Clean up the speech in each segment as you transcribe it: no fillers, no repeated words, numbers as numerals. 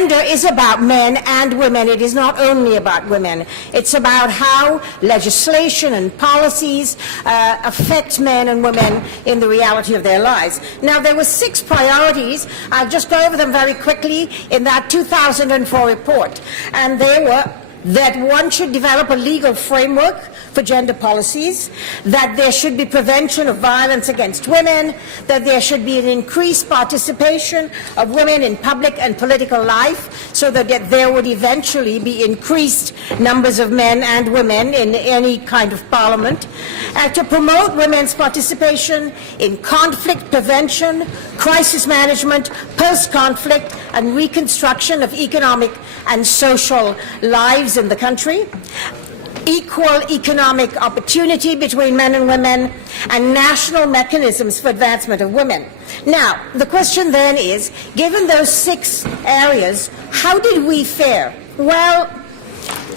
gender is about men and women. It is not only about women. It's about how legislation and policies affect men and women in the reality of their lives. Now, there were 6 priorities. I'll just go over them very quickly in that 2004 report. And they were that one should develop a legal framework for gender policies, that there should be prevention of violence against women, that there should be an increased participation of women in public and political life so that there would eventually be increased numbers of men and women in any kind of parliament, to promote women's participation in conflict prevention, crisis management, post-conflict, and reconstruction of economic and social lives in the country, equal economic opportunity between men and women, and national mechanisms for advancement of women. Now, the question then is, given those 6 areas, how did we fare? Well,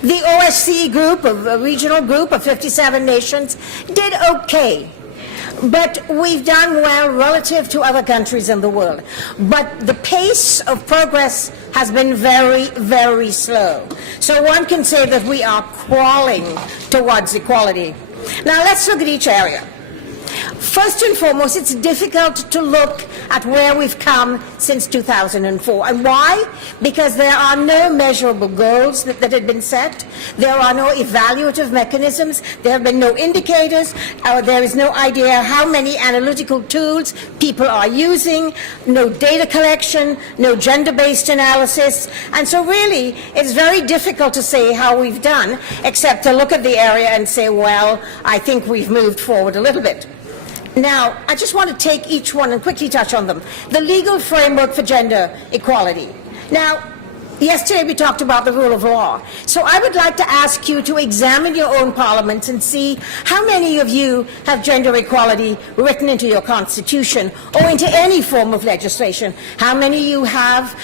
the OSCE group, a regional group of 57 nations, did okay. But we've done well relative to other countries in the world. But the pace of progress has been very, very slow. So one can say that we are crawling towards equality. Now let's look at each area. First and foremost, it's difficult to look at where we've come since 2004. And why? Because there are no measurable goals that had been set. There are no evaluative mechanisms. There have been no indicators. There is no idea how many analytical tools people are using, no data collection, no gender-based analysis. And so really, it's very difficult to say how we've done, except to look at the area and say, well, I think we've moved forward a little bit. Now, I just want to take each one and quickly touch on them. The legal framework for gender equality. Now, yesterday we talked about the rule of law. So I would like to ask you to examine your own parliaments and see how many of you have gender equality written into your constitution or into any form of legislation. How many of you have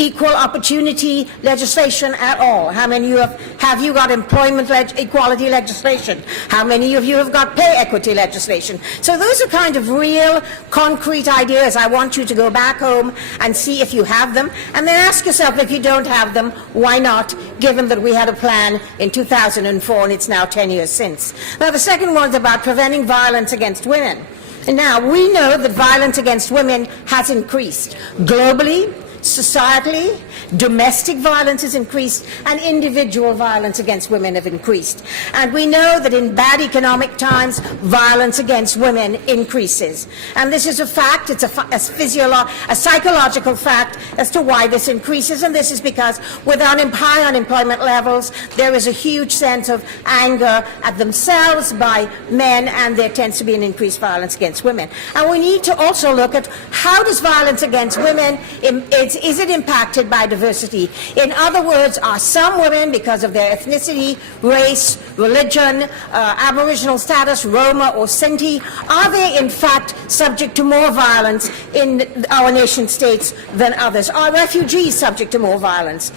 equal opportunity legislation at all? How many of you have you got employment equality legislation? How many of you have got pay equity legislation? So those are kind of real, concrete ideas. I want you to go back home and see if you have them, and then ask yourself, if you don't have them, why not, given that we had a plan in 2004 and it's now 10 years since. Now, the second one is about preventing violence against women. And now, we know that violence against women has increased globally, societally. Domestic violence has increased, and individual violence against women have increased. And we know that in bad economic times, violence against women increases. And this is a fact. It's a psychological fact as to why this increases. And this is because with high unemployment levels, there is a huge sense of anger at themselves by men, and there tends to be an increased violence against women. And we need to also look at how does violence against women, is it impacted by diversity? In other words, are some women, because of their ethnicity, race, religion, Aboriginal status, Roma or Sinti, are they in fact subject to more violence in our nation states than others? Are refugees subject to more violence?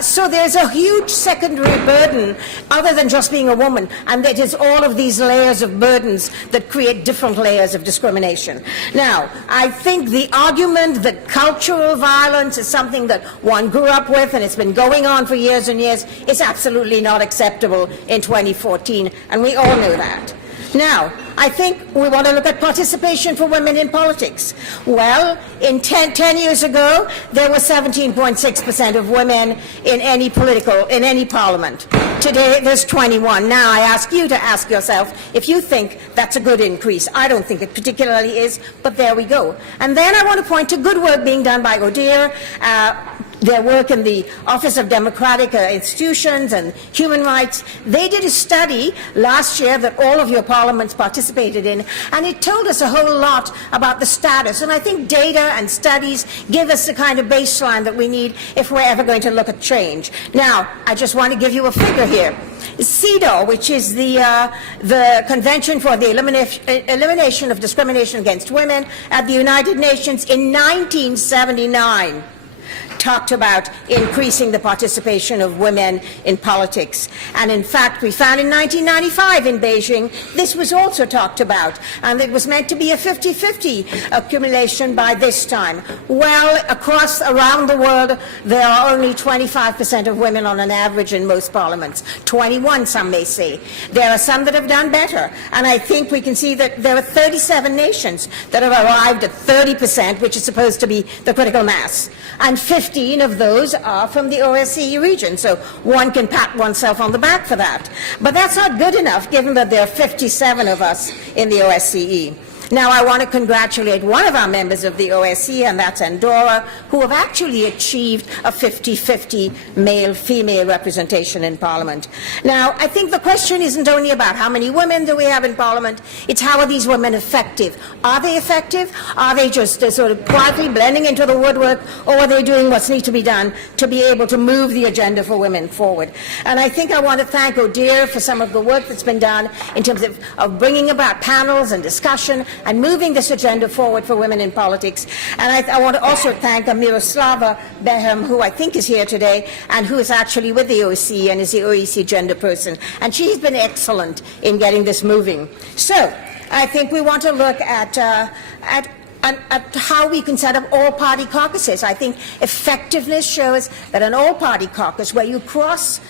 So there's a huge secondary burden other than just being a woman, and it is all of these layers of burdens that create different layers of discrimination. Now, I think the argument that cultural violence is something that one grew up with and it's been going on for years and years is absolutely not acceptable in 2014, and we all know that. Now, I think we want to look at participation for women in politics. Well, 10 years ago, there were 17.6% of women in any parliament. Today, there's 21. Now, I ask you to ask yourself if you think that's a good increase. I don't think it particularly is, but there we go. And then I want to point to good work being done by ODIHR, their work in the Office of Democratic Institutions and Human Rights. They did a study last year that all of your parliaments participated in, and it told us a whole lot about the status. And I think data and studies give us the kind of baseline that we need if we're ever going to look at change. Now, I just want to give you a figure here. CEDAW, which is the Convention for the Elimination of Discrimination Against Women at the United Nations, in 1979, talked about increasing the participation of women in politics. And in fact, we found in 1995 in Beijing, this was also talked about, and it was meant to be a 50-50 accumulation by this time. Well, around the world, there are only 25% of women on an average in most parliaments. 21, some may say. There are some that have done better, and I think we can see that there are 37 nations that have arrived at 30%, which is supposed to be the critical mass, and 15 of those are from the OSCE region, so one can pat oneself on the back for that. But that's not good enough, given that there are 57 of us in the OSCE. Now, I want to congratulate one of our members of the OSCE, and that's Andorra, who have actually achieved a 50-50 male-female representation in Parliament. Now, I think the question isn't only about how many women do we have in Parliament, it's how are these women effective? Are they effective? Are they just sort of quietly blending into the woodwork, or are they doing what's need to be done to be able to move the agenda for women forward? And I think I want to thank Odeer for some of the work that's been done in terms of bringing about panels and discussion and moving this agenda forward for women in politics. And I want to also thank Miroslava Behem, who I think is here today, and who is actually with the OSCE and is the OSCE gender person. And she's been excellent in getting this moving. So I think we want to look at how we can set up all-party caucuses. I think effectiveness shows that an all-party caucus, where you cross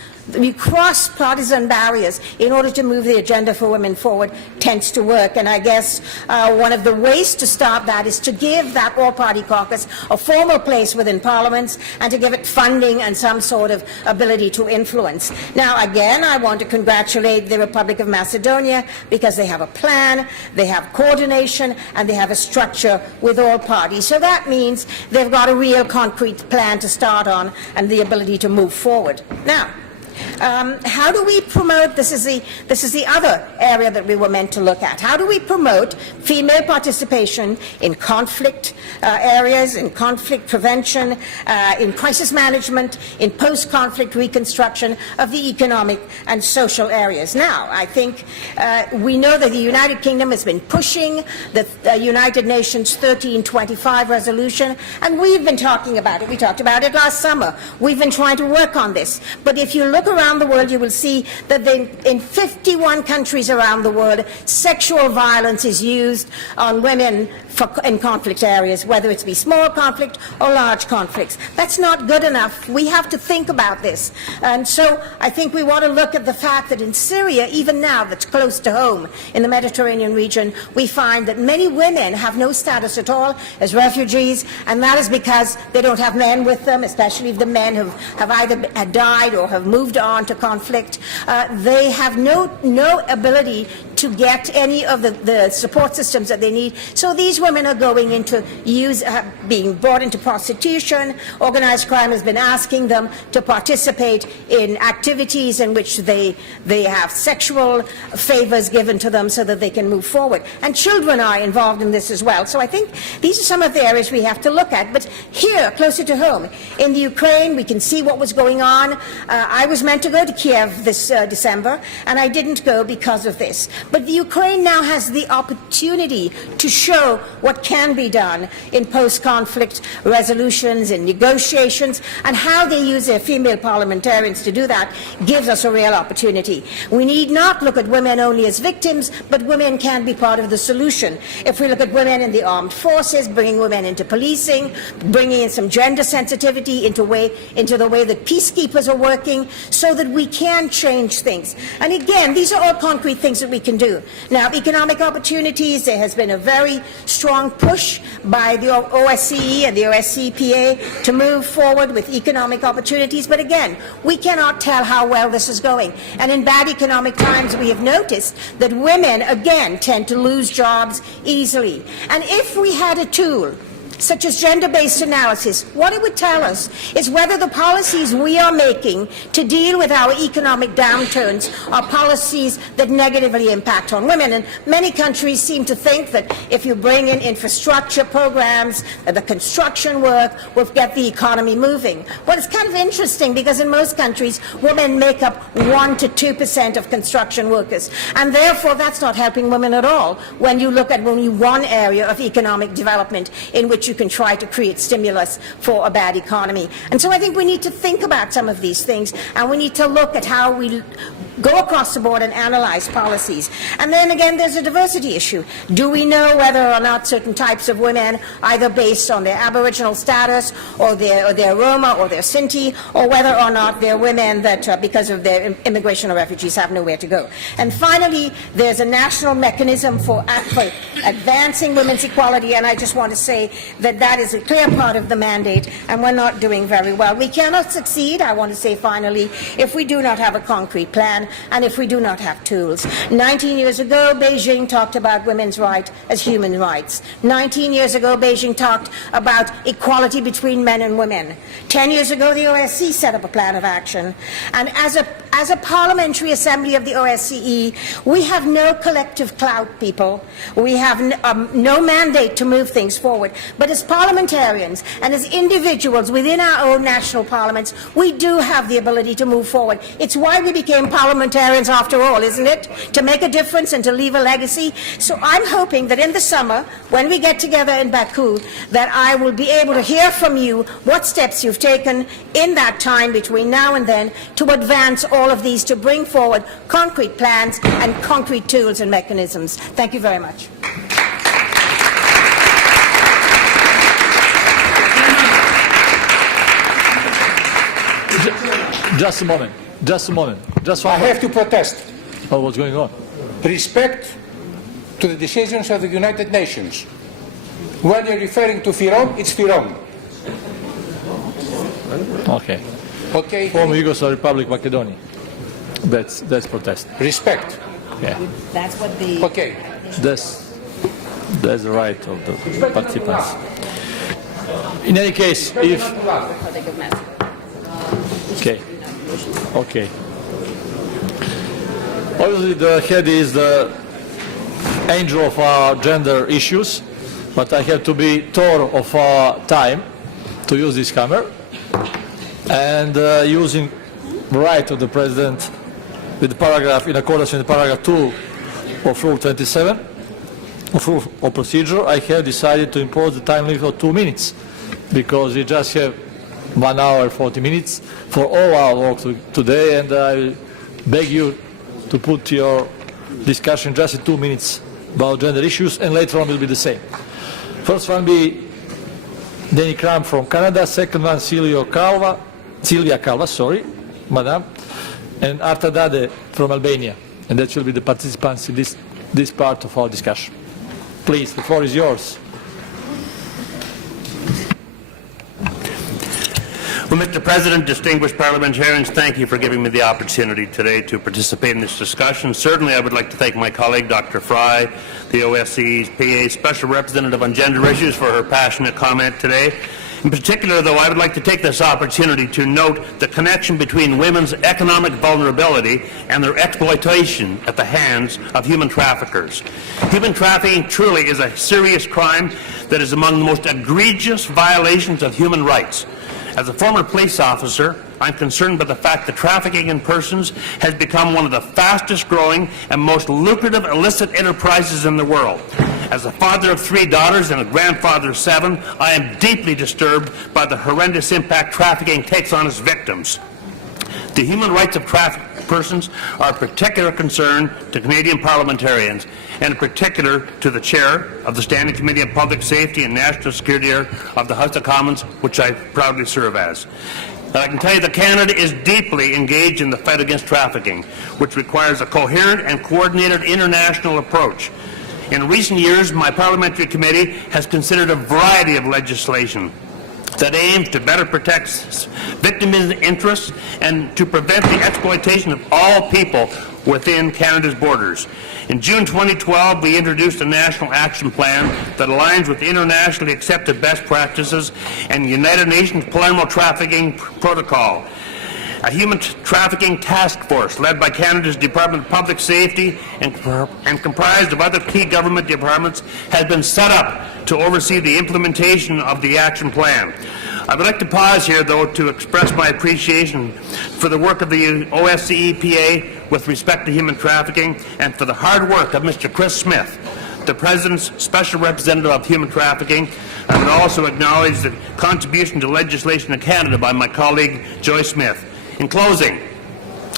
partisan barriers in order to move the agenda for women forward, tends to work. And I guess one of the ways to start that is to give that all-party caucus a formal place within parliaments and to give it funding and some sort of ability to influence. Now, again, I want to congratulate the Republic of Macedonia because they have a plan, they have coordination, and they have a structure with all parties. So that means they've got a real concrete plan to start on and the ability to move forward. Now, how do we promote, this is the other area that we were meant to look at, how do we promote female participation in conflict areas, in conflict prevention, in crisis management, in post-conflict reconstruction of the economic and social areas? Now, I think we know that the United Kingdom has been pushing the United Nations 1325 resolution, and we've been talking about it. We talked about it last summer. We've been trying to work on this. But if you look around the world, you will see that in 51 countries around the world, sexual violence is used on women in conflict areas, whether it be small conflict or large conflicts. That's not good enough. We have to think about this. And so I think we want to look at the fact that in Syria, even now, that's close to home, in the Mediterranean region, we find that many women have no status at all as refugees, and that is because they don't have men with them, especially if the men have either died or have moved on to conflict. They have no ability to get any of the support systems that they need. So these women are going into being brought into prostitution. Organized crime has been asking them to participate in activities in which they have sexual favors given to them so that they can move forward. And children are involved in this as well. So I think these are some of the areas we have to look at. But here, closer to home, in the Ukraine, we can see what was going on. I was meant to go to Kiev this December, and I didn't go because of this. But the Ukraine now has the opportunity to show what can be done in post-conflict resolutions and negotiations, and how they use their female parliamentarians to do that gives us a real opportunity. We need not look at women only as victims, but women can be part of the solution. If we look at women in the armed forces, bringing women into policing, bringing in some gender sensitivity into the way that peacekeepers are working, so that we can change things. And again, these are all concrete things that we can do. Now, economic opportunities, there has been a very strong push by the OSCE and the OSCPA to move forward with economic opportunities. But again, we cannot tell how well this is going. And in bad economic times, we have noticed that women, again, tend to lose jobs easily. And if we had a tool such as gender-based analysis, what it would tell us is whether the policies we are making to deal with our economic downturns are policies that negatively impact on women. And many countries seem to think that if you bring in infrastructure programs, the construction work will get the economy moving. Well, it's kind of interesting because in most countries, women make up 1 to 2% of construction workers. And therefore, that's not helping women at all when you look at only one area of economic development in which which you can try to create stimulus for a bad economy. And so I think we need to think about some of these things, and we need to look at how we go across the board and analyze policies. And then again, there's a diversity issue. Do we know whether or not certain types of women, either based on their Aboriginal status or their Roma or their Sinti, or whether or not they're women that, because of their immigration or refugees, have nowhere to go? And finally, there's a national mechanism for advancing women's equality, and I just want to say that that is a clear part of the mandate, and we're not doing very well. We cannot succeed, I want to say finally, if we do not have a concrete plan and if we do not have tools. 19 years ago, Beijing talked about women's rights as human rights. 19 years ago, Beijing talked about equality between men and women. 10 years ago, the OSCE set up a plan of action. And as a parliamentary assembly of the OSCE, we have no collective clout, people. We have no mandate to move things forward. But as parliamentarians and as individuals within our own national parliaments, we do have the ability to move forward. It's why we became parliamentarians after all, isn't it? To make a difference and to leave a legacy. So I'm hoping that in the summer, when we get together in Baku, that I will be able to hear from you what steps you've taken in that time between now and then to advance all of these, to bring forward concrete plans and concrete tools and mechanisms. Thank you very much. Just a moment. Just a moment. Just one I have to protest. Oh, what's going on? Respect to the decisions of the United Nations. When you're referring to Fyrom, it's Fyrom. Okay. Okay? Former Yugoslav Republic Macedonia. That's protest. Respect. Yeah. That's what the... Okay. That's the right of the participants. In any case, if... Okay. Okay. Obviously, the head is the angel of our gender issues, but I have to be thorough of our time to use this camera, and using right of the President with the paragraph, in accordance with the paragraph 2 of Rule 27 of Rule of Procedure, I have decided to impose the time limit of 2 minutes, because we just have 1 hour 40 minutes for all our work today, and I beg you to put your discussion just in 2 minutes about gender issues, and later on will be the same. First one be Danny Cram from Canada, second one Silvia Calva, sorry, Madam, and Arta Dade from Albania, and that will be the participants in this part of our discussion. Please, the floor is yours. Well, Mr. President, distinguished parliamentarians, thank you for giving me the opportunity today to participate in this discussion. Certainly, I would like to thank my colleague, Dr. Fry, the OSCE's PA Special Representative on Gender Issues, for her passionate comment today. In particular, though, I would like to take this opportunity to note the connection between women's economic vulnerability and their exploitation at the hands of human traffickers. Human trafficking truly is a serious crime that is among the most egregious violations of human rights. As a former police officer, I'm concerned by the fact that trafficking in persons has become one of the fastest growing and most lucrative illicit enterprises in the world. As a father of 3 daughters and a grandfather of 7, I am deeply disturbed by the horrendous impact trafficking takes on its victims. The human rights of trafficked persons are a particular concern to Canadian parliamentarians, and in particular to the Chair of the Standing Committee on Public Safety and National Security of the House of Commons, which I proudly serve as. And I can tell you that Canada is deeply engaged in the fight against trafficking, which requires a coherent and coordinated international approach. In recent years, my parliamentary committee has considered a variety of legislation that aims to better protect victims' interests and to prevent the exploitation of all people within Canada's borders. In June 2012, we introduced a national action plan that aligns with internationally accepted best practices and the United Nations Palermo Trafficking Protocol. A human trafficking task force led by Canada's Department of Public Safety and comprised of other key government departments has been set up to oversee the implementation of the action plan. I would like to pause here, though, to express my appreciation for the work of the OSCE PA with respect to human trafficking, and for the hard work of Mr. Chris Smith, the President's Special Representative of Human Trafficking. I would also acknowledge the contribution to legislation in Canada by my colleague, Joy Smith. In closing,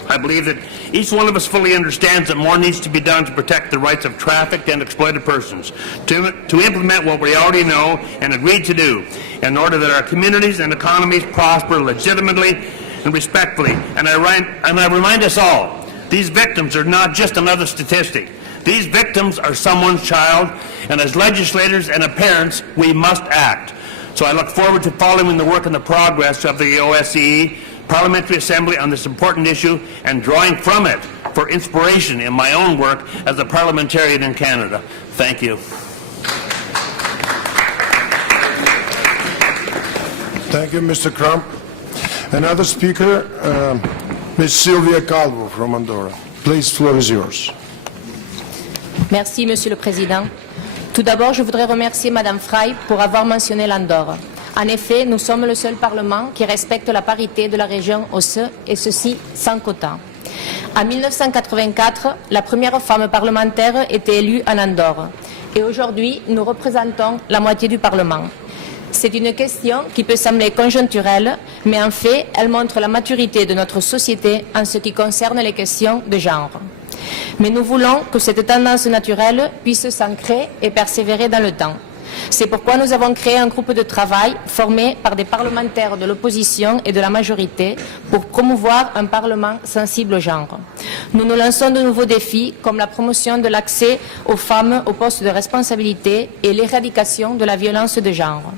I believe that each one of us fully understands that more needs to be done to protect the rights of trafficked and exploited persons, to implement what we already know and agreed to do in order that our communities and economies prosper legitimately and respectfully. And I remind us all, these victims are not just another statistic. These victims are someone's child, and as legislators and as parents, we must act. So I look forward to following the work and the progress of the OSCE Parliamentary Assembly on this important issue and drawing from it for inspiration in my own work as a parliamentarian in Canada. Thank you. Thank you, Mr. Crump. Another speaker, Ms. Silvia Calvo from Andorra. Please, floor is yours. Merci, Monsieur le Président. Tout d'abord, je voudrais remercier Madame Frey pour avoir mentionné l'Andorre. En effet, nous sommes le seul Parlement qui respecte la parité de la région OSCE, et ceci sans quota. En 1984, la première femme parlementaire était élue en Andorre. Et aujourd'hui, nous représentons la moitié du Parlement. C'est une question qui peut sembler conjoncturelle, mais en fait, elle montre la maturité de notre société en ce qui concerne les questions de genre. Mais nous voulons que cette tendance naturelle puisse s'ancrer et persévérer dans le temps. C'est pourquoi nous avons créé un groupe de travail formé par des parlementaires de l'opposition et de la majorité pour promouvoir un Parlement sensible au genre. Nous nous lançons de nouveaux défis comme la promotion de l'accès aux femmes aux postes de responsabilité et l'éradication de la violence de genre.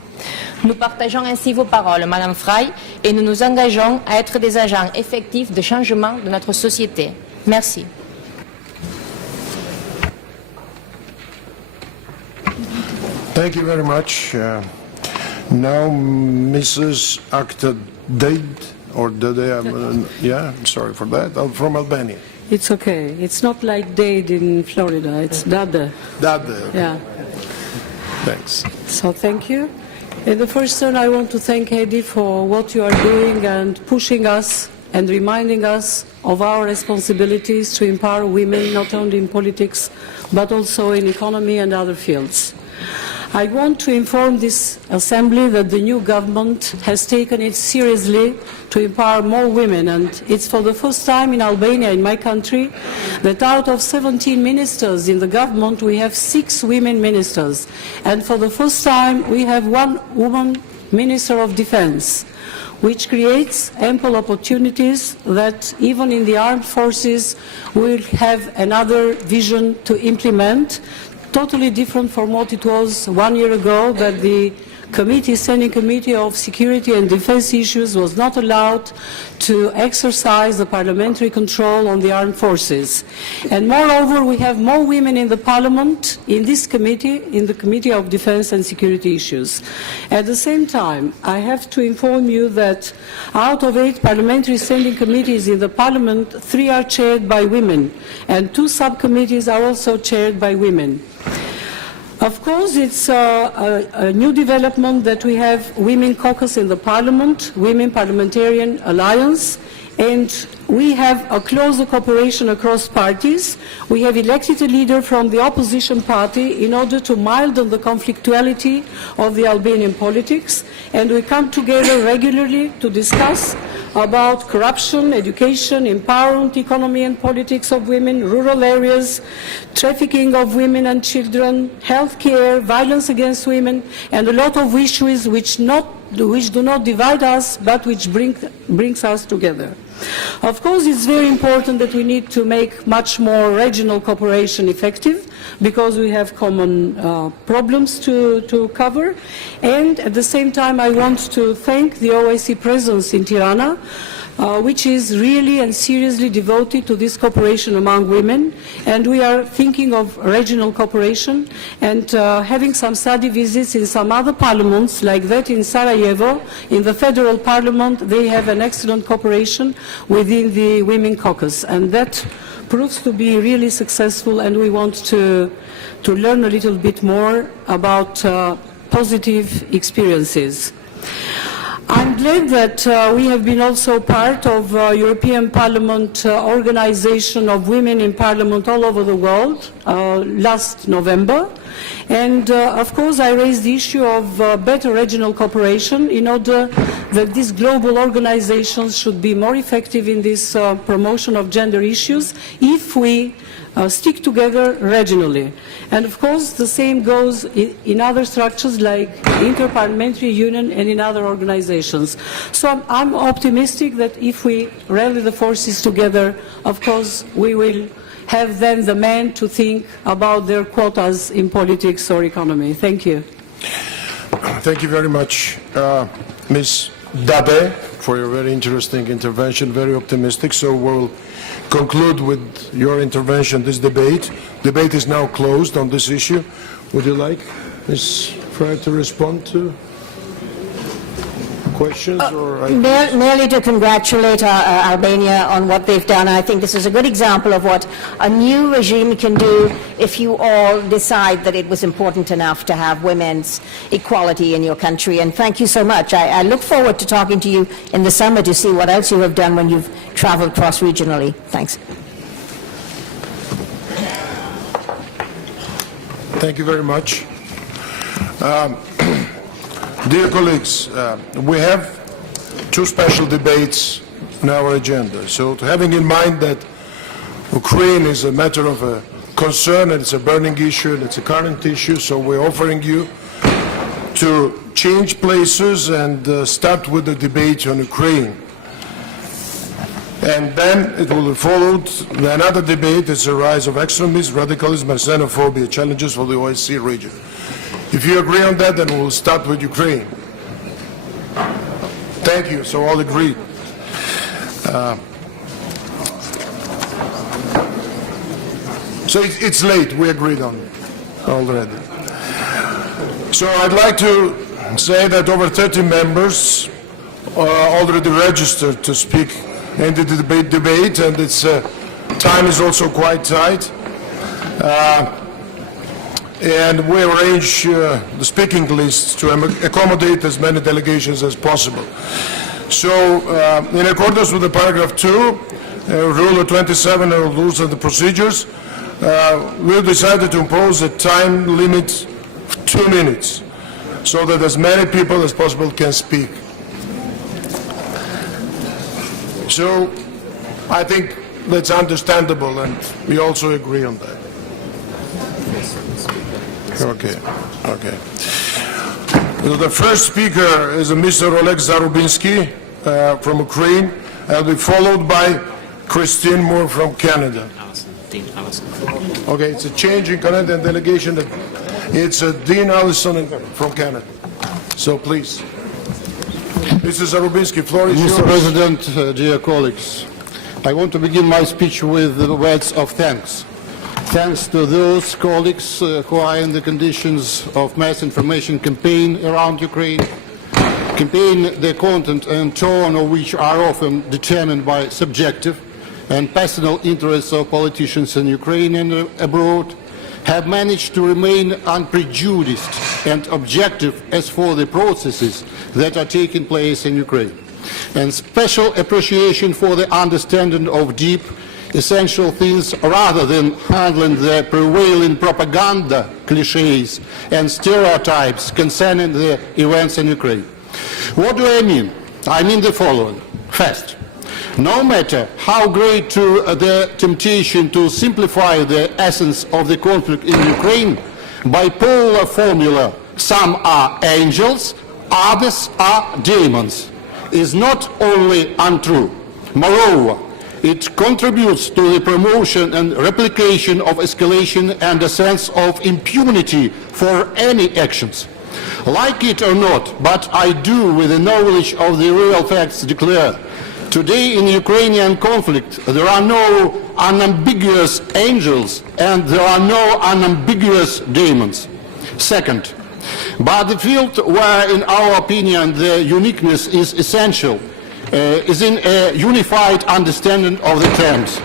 Nous partageons ainsi vos paroles, Madame Frey, et nous nous engageons à être des agents effectifs de changement de notre société. Merci. Thank you very much. Now, Mrs. Akta Dade, or Dade, yeah, I'm sorry for that. I'm from Albania. It's okay. It's not like Dade in Florida. It's Dade. Dade. Yeah. Thanks. So thank you. In the first turn, I want to thank Eddie for what you are doing and pushing us and reminding us of our responsibilities to empower women, not only in politics, but also in economy and other fields. I want to inform this Assembly that the new government has taken it seriously to empower more women, and it's for the first time in Albania, in my country, that out of 17 ministers in the government, we have 6 women ministers. And for the first time, we have 1 woman Minister of Defense, which creates ample opportunities that even in the armed forces will have another vision to implement, totally different from what it was 1 year ago, that the Standing Committee of Security and Defense Issues was not allowed to exercise the parliamentary control on the armed forces. And moreover, we have more women in the Parliament, in this committee, in the Committee of Defense and Security Issues. At the same time, I have to inform you that out of 8 parliamentary standing committees in the Parliament, 3 are chaired by women, and 2 subcommittees are also chaired by women. Of course, it's a new development that we have Women Caucus in the Parliament, Women Parliamentarian Alliance, and we have a closer cooperation across parties. We have elected a leader from the opposition party in order to milden the conflictuality of the Albanian politics, and we come together regularly to discuss about corruption, education, empowerment, economy and politics of women, rural areas, trafficking of women and children, health care, violence against women, and a lot of issues which do not divide us, but which brings us together. Of course, it's very important that we need to make much more regional cooperation effective, because we have common problems to cover. And at the same time, I want to thank the OSCE presence in Tirana, which is really and seriously devoted to this cooperation among women. And we are thinking of regional cooperation and having some study visits in some other parliaments, like that in Sarajevo. In the federal parliament, they have an excellent cooperation within the Women Caucus. And that proves to be really successful, and we want to learn a little bit more about positive experiences. I'm glad that we have been also part of European Parliament organization of women in Parliament all over the world last November. And of course, I raised the issue of better regional cooperation in order that these global organizations should be more effective in this promotion of gender issues if we stick together regionally. And of course, the same goes in other structures like Interparliamentary Union and in other organizations. So I'm optimistic that if we rally the forces together, of course, we will have then the men to think about their quotas in politics or economy. Thank you. Thank you very much, Ms. Dabe, for your very interesting intervention, very optimistic. So we'll conclude with your intervention this debate. Debate is now closed on this issue. Would you like, Ms. Frey, to respond to questions or ideas? Merely to congratulate Albania on what they've done. I think this is a good example of what a new regime can do if you all decide that it was important enough to have women's equality in your country. And thank you so much. I look forward to talking to you in the summer to see what else you have done when you've traveled cross-regionally. Thanks. Thank you very much. Dear colleagues, we have two special debates on our agenda. So having in mind that Ukraine is a matter of concern and it's a burning issue and it's a current issue, so we're offering you to change places and start with the debate on Ukraine. And then it will be followed by another debate, it's the rise of extremism, radicalism and xenophobia, challenges for the OSCE region. If you agree on that, then we'll start with Ukraine. Thank you, so all agreed. So it's late, we agreed on it already. So I'd like to say that over 30 members are already registered to speak in the debate, and its time is also quite tight. And we arrange the speaking list to accommodate as many delegations as possible. So, in accordance with the paragraph 2, Rule 27 of Rules and the Procedures, we've decided to impose a time limit of 2 minutes, so that as many people as possible can speak. So, I think that's understandable, and we also agree on that. Okay. So the first speaker is Mr. Oleg Zarubinsky from Ukraine. I'll be followed by Christine Moore from Canada. Okay, it's a change in Canadian delegation. It's Dean Allison from Canada. So please. Mr. Zarubinsky, floor is yours. Mr. President, dear colleagues, I want to begin my speech with the words of thanks. Thanks to those colleagues who are in the conditions of mass information campaign around Ukraine, campaign the content and tone of which are often determined by subjective and personal interests of politicians in Ukraine and abroad, have managed to remain unprejudiced and objective as for the processes that are taking place in Ukraine. And special appreciation for the understanding of deep essential things rather than handling the prevailing propaganda cliches and stereotypes concerning the events in Ukraine. What do I mean? I mean the following. First, no matter how great the temptation to simplify the essence of the conflict in Ukraine, bipolar formula, some are angels, others are demons, is not only untrue. Moreover, it contributes to the promotion and replication of escalation and a sense of impunity for any actions. Like it or not, but I do, with the knowledge of the real facts, declare, today in the Ukrainian conflict there are no unambiguous angels and there are no unambiguous demons. Second, but the field where, in our opinion, the uniqueness is essential is in a unified understanding of the terms.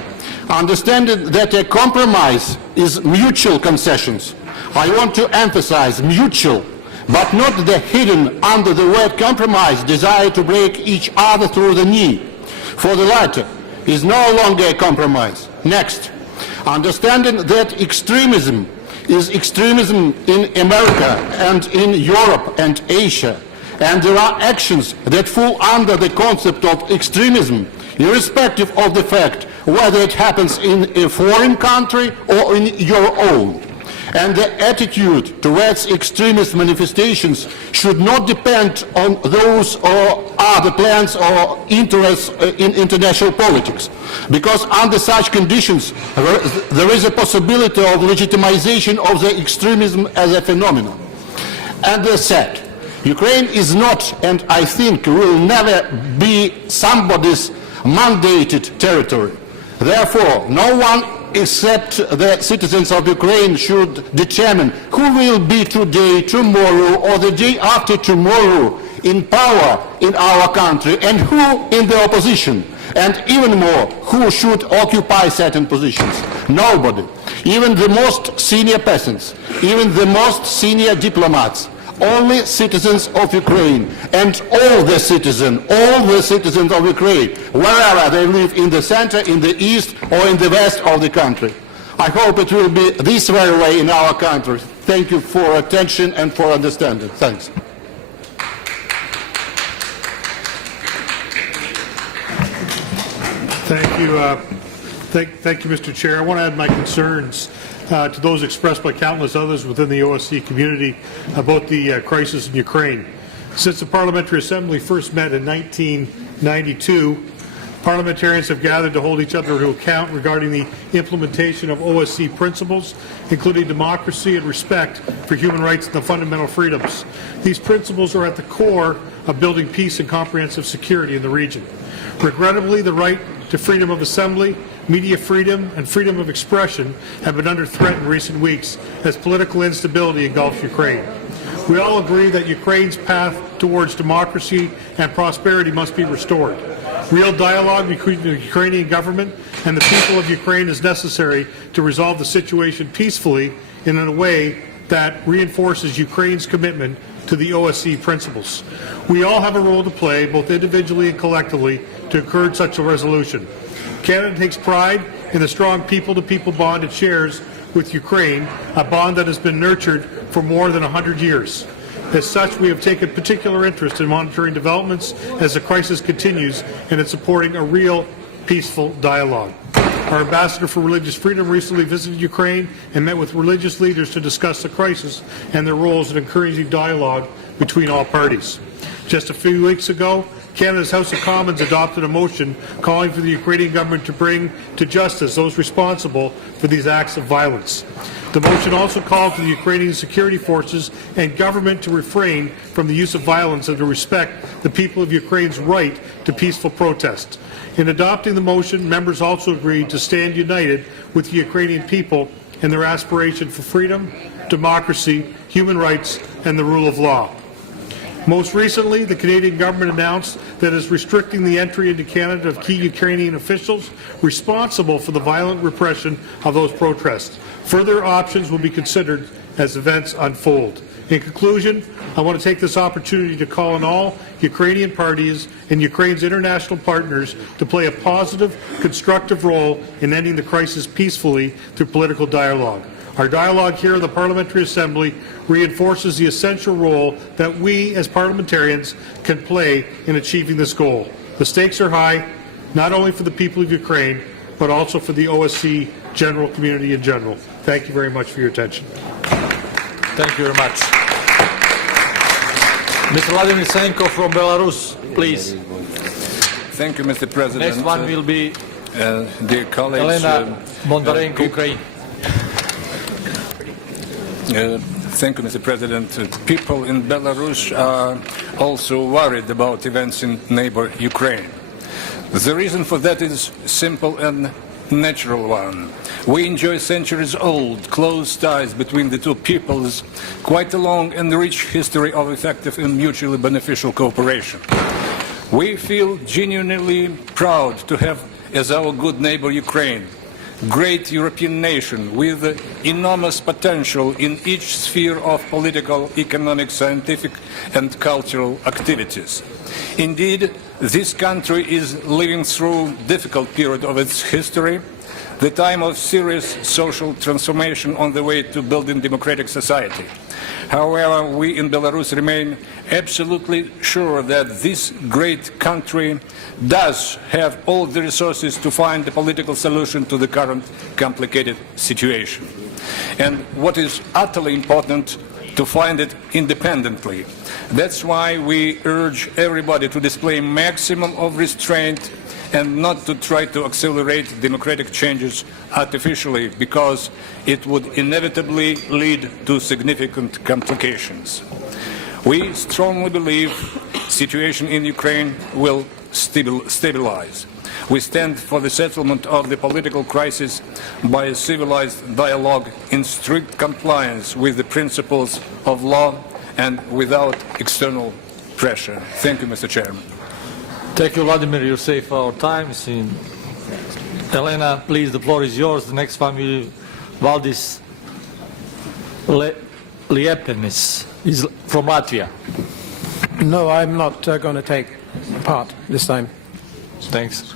Understanding that a compromise is mutual concessions. I want to emphasize mutual, but not the hidden under the word compromise desire to break each other through the knee. For the latter is no longer a compromise. Next, understanding that extremism is extremism in America and in Europe and Asia. And there are actions that fall under the concept of extremism, irrespective of the fact whether it happens in a foreign country or in your own. And the attitude towards extremist manifestations should not depend on those or other plans or interests in international politics. Because under such conditions, there is a possibility of legitimization of the extremism as a phenomenon. And as said, Ukraine is not, and I think will never be, somebody's mandated territory. Therefore, no one except the citizens of Ukraine should determine who will be today, tomorrow, or the day after tomorrow in power in our country, and who in the opposition, and even more, who should occupy certain positions. Nobody. Even the most senior peasants, even the most senior diplomats, only citizens of Ukraine, and all the citizens of Ukraine, wherever they live, in the center, in the east, or in the west of the country. I hope it will be this very way in our country. Thank you for attention and for understanding. Thanks. Thank you. Thank you, Mr. Chair. I want to add my concerns to those expressed by countless others within the OSCE community about the crisis in Ukraine. Since the Parliamentary Assembly first met in 1992, parliamentarians have gathered to hold each other to account regarding the implementation of OSCE principles, including democracy and respect for human rights and the fundamental freedoms. These principles are at the core of building peace and comprehensive security in the region. Regrettably, the right to freedom of assembly, media freedom, and freedom of expression have been under threat in recent weeks as political instability engulfs Ukraine. We all agree that Ukraine's path towards democracy and prosperity must be restored. Real dialogue between the Ukrainian government and the people of Ukraine is necessary to resolve the situation peacefully and in a way that reinforces Ukraine's commitment to the OSCE principles. We all have a role to play, both individually and collectively, to encourage such a resolution. Canada takes pride in the strong people-to-people bond it shares with Ukraine, a bond that has been nurtured for more than 100 years. As such, we have taken particular interest in monitoring developments as the crisis continues and in supporting a real peaceful dialogue. Our ambassador for religious freedom recently visited Ukraine and met with religious leaders to discuss the crisis and their roles in encouraging dialogue between all parties. Just a few weeks ago, Canada's House of Commons adopted a motion calling for the Ukrainian government to bring to justice those responsible for these acts of violence. The motion also called for the Ukrainian security forces and government to refrain from the use of violence and to respect the people of Ukraine's right to peaceful protest. In adopting the motion, members also agreed to stand united with the Ukrainian people in their aspiration for freedom, democracy, human rights, and the rule of law. Most recently, the Canadian government announced that it is restricting the entry into Canada of key Ukrainian officials responsible for the violent repression of those protests. Further options will be considered as events unfold. In conclusion, I want to take this opportunity to call on all Ukrainian parties and Ukraine's international partners to play a positive, constructive role in ending the crisis peacefully through political dialogue. Our dialogue here in the Parliamentary Assembly reinforces the essential role that we as parliamentarians can play in achieving this goal. The stakes are high, not only for the people of Ukraine, but also for the OSCE general community in general. Thank you very much for your attention. Thank you very much. Mr. Vladimir Senko from Belarus, please. Thank you, Mr. President. Next one will be dear colleagues, Elena Bondarenko, Ukraine. Thank you, Mr. President. People in Belarus are also worried about events in neighbor Ukraine. The reason for that is simple and natural one. We enjoy centuries-old close ties between the two peoples, quite a long and rich history of effective and mutually beneficial cooperation. We feel genuinely proud to have as our good neighbor Ukraine, great European nation with enormous potential in each sphere of political, economic, scientific and cultural activities. Indeed, this country is living through a difficult period of its history. the time of serious social transformation on the way to building democratic society. However, we in Belarus remain absolutely sure that this great country does have all the resources to find a political solution to the current complicated situation. And what is utterly important, to find it independently. That's why we urge everybody to display maximum of restraint and not to try to accelerate democratic changes artificially, because it would inevitably lead to significant complications. We strongly believe the situation in Ukraine will stabilize. We stand for the settlement of the political crisis by a civilized dialogue in strict compliance with the principles of law and without external pressure. Thank you, Mr. Chairman. Thank you, Vladimir. You save our time. Elena, please, the floor is yours. The next one will Valdis Liepenis is from Latvia. No, I'm not going to take part this time. Thanks.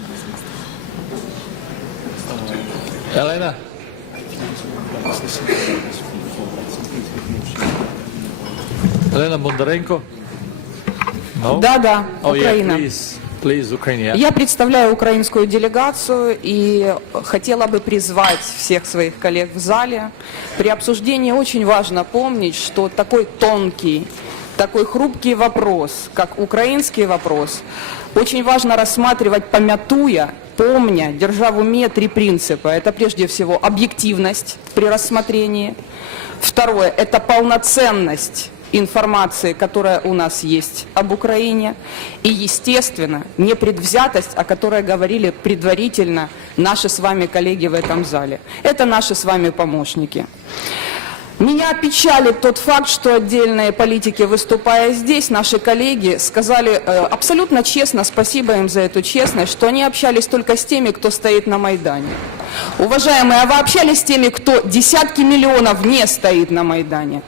Elena? Elena Bondarenko? No? Да, Oh, yeah, Украина. please, Ukraine. Я представляю украинскую делегацию и хотела бы призвать всех своих коллег в зале. При обсуждении очень важно помнить, что такой тонкий, такой хрупкий вопрос, как украинский вопрос, очень важно рассматривать, помня, держа в уме три принципа. Это прежде всего объективность при рассмотрении. Второе – это полноценность информации, которая у нас есть об Украине. И, естественно, непредвзятость, о которой говорили предварительно наши с вами коллеги в этом зале. Это наши с вами помощники. Меня печалит тот факт, что отдельные политики, выступая здесь, наши коллеги сказали абсолютно честно, спасибо им за эту честность, что они общались только с теми, кто стоит на Майдане. Уважаемые, а вы общались с теми, кто десятки миллионов не стоит на Майдане?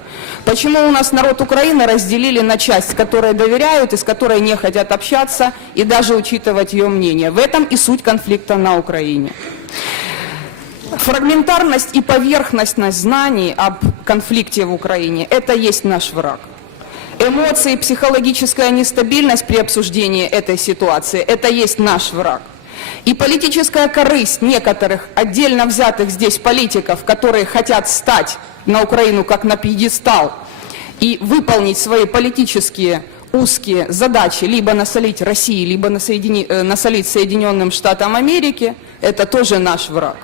Почему у нас народ Украины разделили на часть, которой доверяют и с которой не хотят общаться и даже учитывать ее мнение? В этом и суть конфликта на Украине. Фрагментарность и поверхностность знаний об конфликте в Украине – это есть наш враг. Эмоции, психологическая нестабильность при обсуждении этой ситуации – это есть наш враг. И политическая корысть некоторых отдельно взятых здесь политиков, которые хотят стать на Украину как на пьедестал и выполнить свои политические узкие задачи, либо насолить России, либо насолить Соединенным Штатам Америки – это тоже наш враг.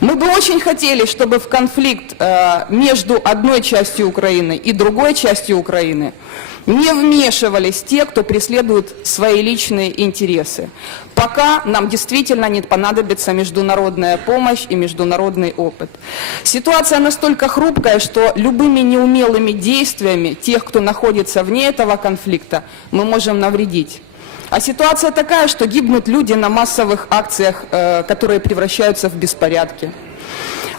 Мы бы очень хотели, чтобы в конфликт между одной частью Украины и другой частью Украины не вмешивались те, кто преследует свои личные интересы. Пока нам действительно не понадобится международная помощь и международный опыт. Ситуация настолько хрупкая, что любыми неумелыми действиями тех, кто находится вне этого конфликта, мы можем навредить. А ситуация такая, что гибнут люди на массовых акциях, которые превращаются в беспорядки.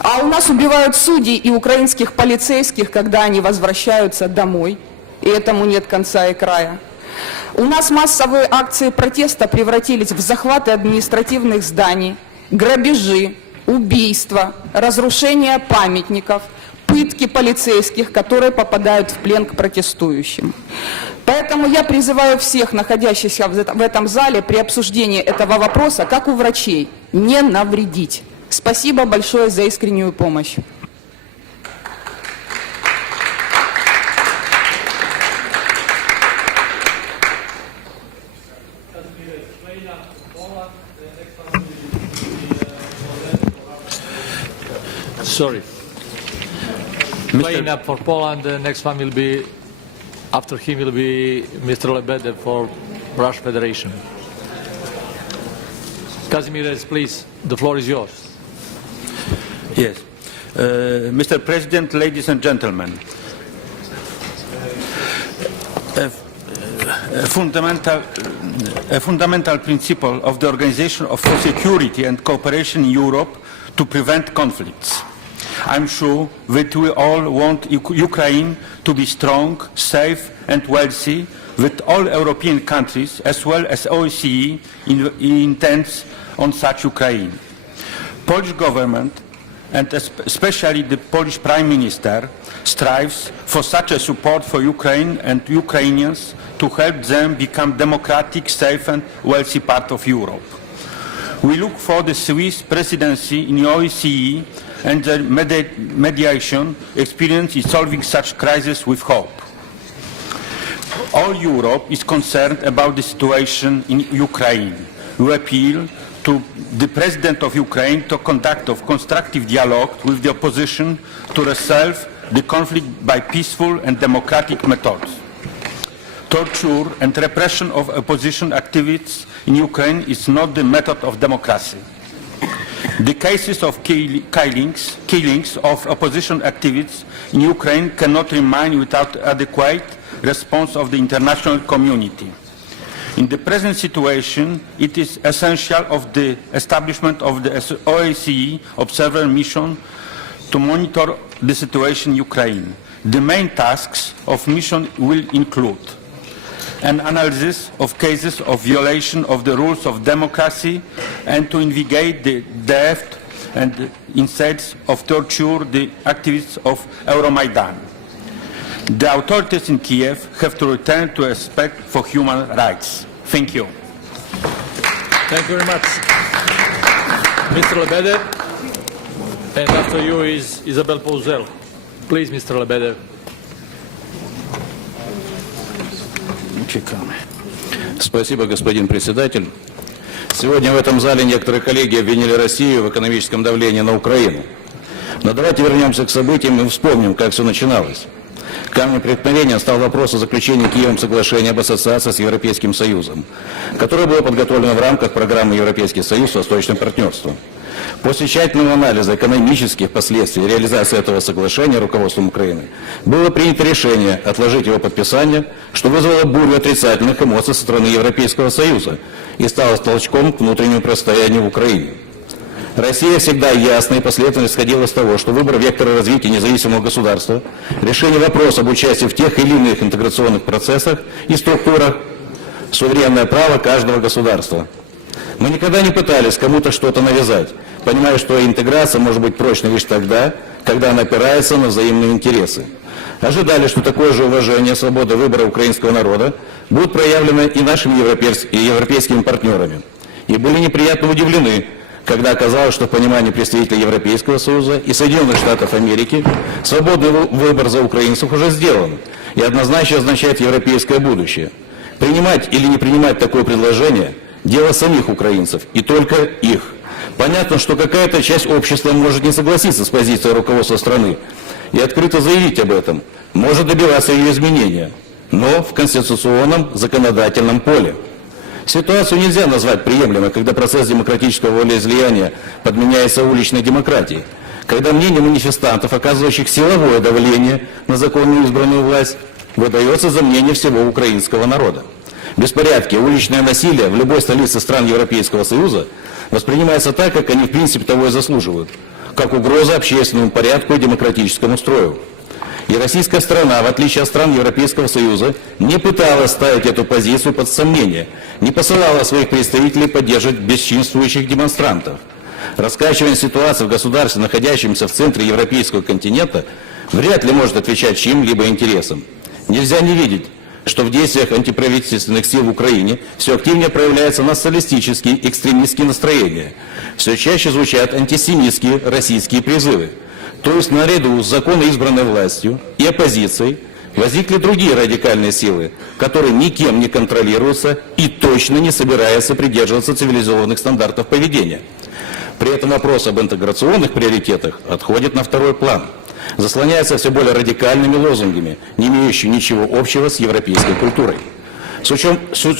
А у нас убивают судей и украинских полицейских, когда они возвращаются домой. И этому нет конца и края. У нас массовые акции протеста превратились в захваты административных зданий, грабежи, убийства, разрушение памятников, пытки полицейских, которые попадают в плен к протестующим. Поэтому я призываю всех, находящихся в этом зале, при обсуждении этого вопроса, как у врачей, не навредить. Спасибо большое за искреннюю помощь. Sorry. Playing up for Poland, the next one will be, after him will be Mr. Lebedev for Russian Federation. Kazimierz, please, the floor is yours. Yes. Mr. President, ladies and gentlemen, a fundamental principle of the Organization for Security and Cooperation in Europe to prevent conflicts. I'm sure that we all want Ukraine to be strong, safe and wealthy, with all European countries as well as OSCE intends on such Ukraine. Polish government, and especially the Polish Prime Minister, strives for such a support for Ukraine and Ukrainians to help them become democratic, safe and wealthy part of Europe. We look for the Swiss presidency in the OSCE and the mediation experience in solving such crises with hope. All Europe is concerned about the situation in Ukraine. We appeal to the President of Ukraine to conduct a constructive dialogue with the opposition to resolve the conflict by peaceful and democratic methods. Torture and repression of opposition activists in Ukraine is not the method of democracy. The cases of killings of opposition activists in Ukraine cannot remain without adequate response of the international community. In the present situation, it is essential of the establishment of the OSCE observer mission to monitor the situation in Ukraine. The main tasks of mission will include an analysis of cases of violation of the rules of democracy and to investigate the death and incidents of torture the activists of Euromaidan. The authorities in Kiev have to return to respect for human rights. Thank you. Thank you very much. Mr. Lebedev, and after you is Isabel Pouzel. Please, Mr. Lebedev. Спасибо, господин председатель. Сегодня в этом зале некоторые коллеги обвинили Россию в экономическом давлении на Украину. Но давайте вернемся к событиям и вспомним, как все начиналось. Камнем преткновения стал вопрос о заключении Киевом соглашения об ассоциации с Европейским Союзом, которое было подготовлено в рамках программы Европейский Союз с Восточным партнерством. После тщательного анализа экономических последствий реализации этого соглашения руководством Украины было принято решение отложить его подписание, что вызвало бурю отрицательных эмоций со стороны Европейского Союза и стало толчком к внутреннему противостоянию в Украине. Россия всегда ясно и последовательно исходила из того, что выбор вектора развития независимого государства, решение вопроса об участии в тех или иных интеграционных процессах и структурах – суверенное право каждого государства. Мы никогда не пытались кому-то что-то навязать, понимая, что интеграция может быть прочной лишь тогда, когда она опирается на взаимные интересы. Ожидали, что такое же уважение, свобода выбора украинского народа будут проявлены и нашими европейскими партнерами. И были неприятно удивлены, когда оказалось, что в понимании представителей Европейского Союза и Соединенных Штатов Америки свободный выбор за украинцев уже сделан и однозначно означает европейское будущее. Принимать или не принимать такое предложение – дело самих украинцев, и только их. Понятно, что какая-то часть общества может не согласиться с позицией руководства страны и открыто заявить об этом, может добиваться ее изменения, но в конституционном законодательном поле. Ситуацию нельзя назвать приемлемой, когда процесс демократического волеизлияния подменяется уличной демократией, когда мнение манифестантов, оказывающих силовое давление на законно избранную власть, выдается за мнение всего украинского народа. Беспорядки, уличное насилие в любой столице стран Европейского Союза воспринимается так, как они в принципе того и заслуживают, как угроза общественному порядку и демократическому строю. И российская сторона, в отличие от стран Европейского Союза, не пыталась ставить эту позицию под сомнение, не посылала своих представителей поддерживать бесчинствующих демонстрантов. Раскачивание ситуации в государстве, находящемся в центре европейского континента, вряд ли может отвечать чьим-либо интересам. Нельзя не видеть, что в действиях антиправительственных сил в Украине все активнее проявляются националистические, экстремистские настроения. Все чаще звучат антисемитские российские призывы. То есть наряду с законно избранной властью и оппозицией возникли другие радикальные силы, которые никем не контролируются и точно не собираются придерживаться цивилизованных стандартов поведения. При этом вопрос об интеграционных приоритетах отходит на второй план. Заслоняется все более радикальными лозунгами, не имеющими ничего общего с европейской культурой. С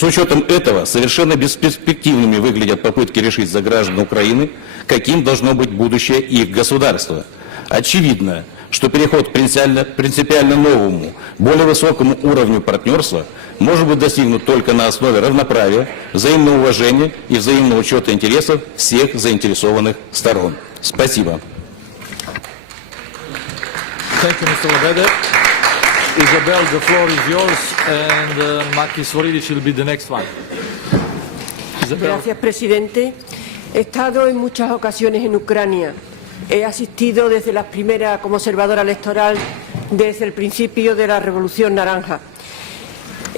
учетом этого совершенно бесперспективными выглядят попытки решить за граждан Украины, каким должно быть будущее их государства. Очевидно, что переход к принципиально новому, более высокому уровню партнерства может быть достигнут только на основе равноправия, взаимного уважения и взаимного учета интересов всех заинтересованных сторон. Спасибо. Thank you, Mr. Lebedev. Isabel, the floor is yours, and Makis Voridic will be the next one. Isabel. Gracias, presidente. He estado en muchas ocasiones en Ucrania. He asistido desde las primeras como observadora electoral desde el principio de la Revolución Naranja.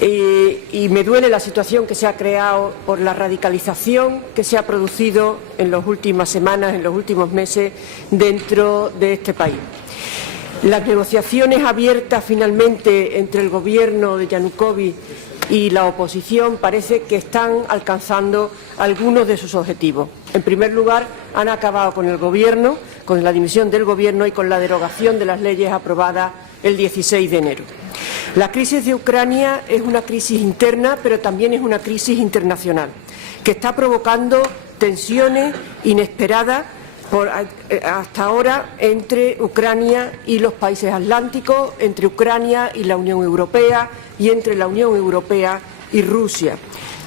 Y me duele la situación que se ha creado por la radicalización que se ha producido en las últimas semanas, en los últimos meses, dentro de este país. Las negociaciones abiertas finalmente entre el gobierno de Yanukovych y la oposición parece que están alcanzando algunos de sus objetivos. En primer lugar, han acabado con el gobierno, con la dimisión del gobierno y con la derogación de las leyes aprobadas el 16 de enero. La crisis de Ucrania es una crisis interna, pero también es una crisis internacional, que está provocando tensiones inesperadas hasta ahora entre Ucrania y los países atlánticos, entre Ucrania y la Unión Europea y entre la Unión Europea y Rusia,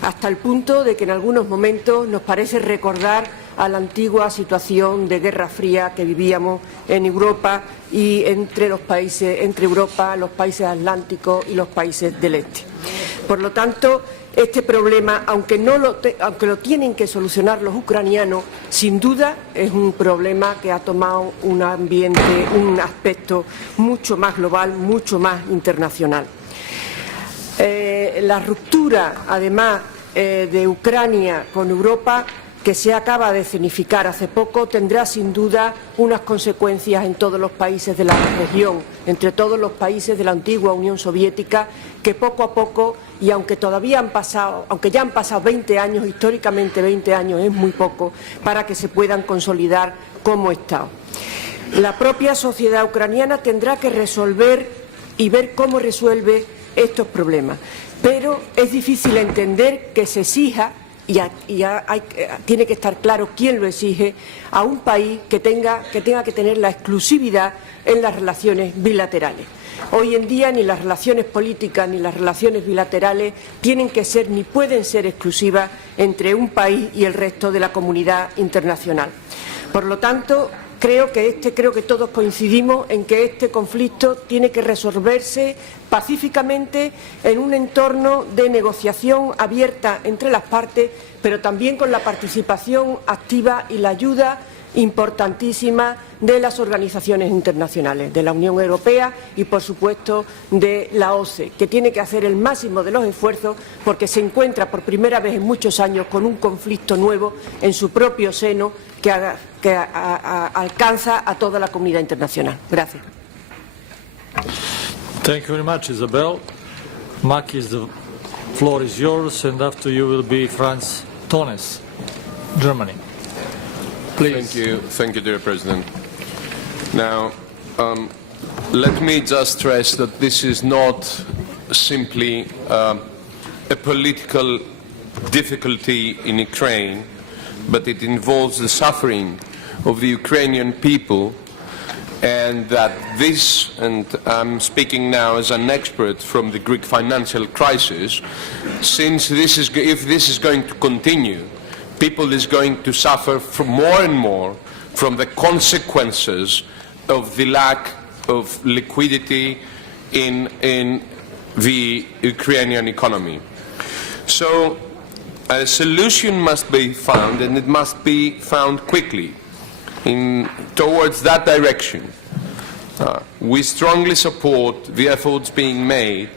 hasta el punto de que en algunos momentos nos parece recordar a la antigua situación de Guerra Fría que vivíamos en Europa y entre los países, entre Europa, los países atlánticos y los países del este. Por lo tanto, este problema, aunque lo tienen que solucionar los ucranianos, sin duda es un problema que ha tomado un aspecto mucho más global, mucho más internacional. La ruptura, además, de Ucrania con Europa, que se acaba de escenificar hace poco, tendrá sin duda unas consecuencias en todos los países de la región, entre todos los países de la antigua Unión Soviética, que poco a poco, y aunque ya han pasado 20 años, históricamente 20 años es muy poco, para que se puedan consolidar como Estado. La propia sociedad ucraniana tendrá que resolver y ver cómo resuelve estos problemas, pero es difícil entender que se exija tiene que estar claro quién lo exige a un país que tenga que tener la exclusividad en las relaciones bilaterales. Hoy en día ni las relaciones políticas ni las relaciones bilaterales tienen que ser ni pueden ser exclusivas entre un país y el resto de la comunidad internacional. Por lo tanto, creo que todos coincidimos en que este conflicto tiene que resolverse pacíficamente en un entorno de negociación abierta entre las partes, pero también con la participación activa y la ayuda importantísima de las organizaciones internacionales, de la Unión Europea y, por supuesto, de la OSCE, que tiene que hacer el máximo de los esfuerzos porque se encuentra por primera vez en muchos años con un conflicto nuevo en su propio seno que alcanza a toda la comunidad internacional. Gracias. Thank you very much, Isabel. Makis, the floor is yours, and after you will be Franz Tones, Germany. Please. Thank you, dear President. Now, let me just stress that this is not simply a political difficulty in Ukraine, but it involves the suffering of the Ukrainian people, and that this, and I'm speaking now as an expert from the Greek financial crisis, if this is going to continue, people is going to suffer more and more from the consequences of the lack of liquidity in the Ukrainian economy. So a solution must be found, and it must be found quickly towards that direction. We strongly support the efforts being made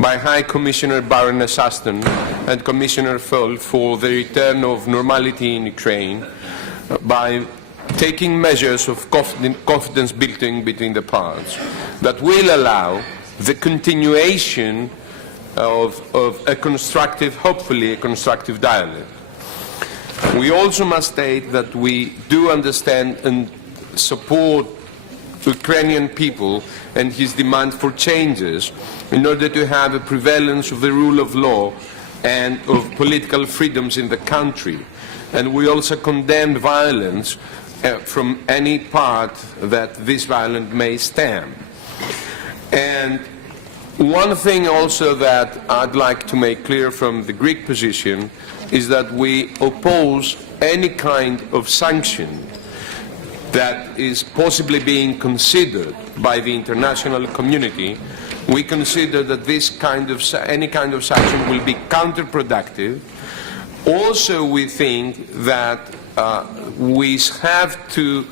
by High Commissioner Baroness Ashton and Commissioner Füle for the return of normality in Ukraine by taking measures of confidence building between the parts that will allow the continuation of a constructive, hopefully a constructive dialogue. We also must state that we do understand and support the Ukrainian people and his demand for changes in order to have a prevalence of the rule of law and of political freedoms in the country. And we also condemn violence from any part that this violence may stem. And one thing also that I'd like to make clear from the Greek position is that we oppose any kind of sanction that is possibly being considered by the international community. We consider that any kind of sanction will be counterproductive. Also, we think that we have to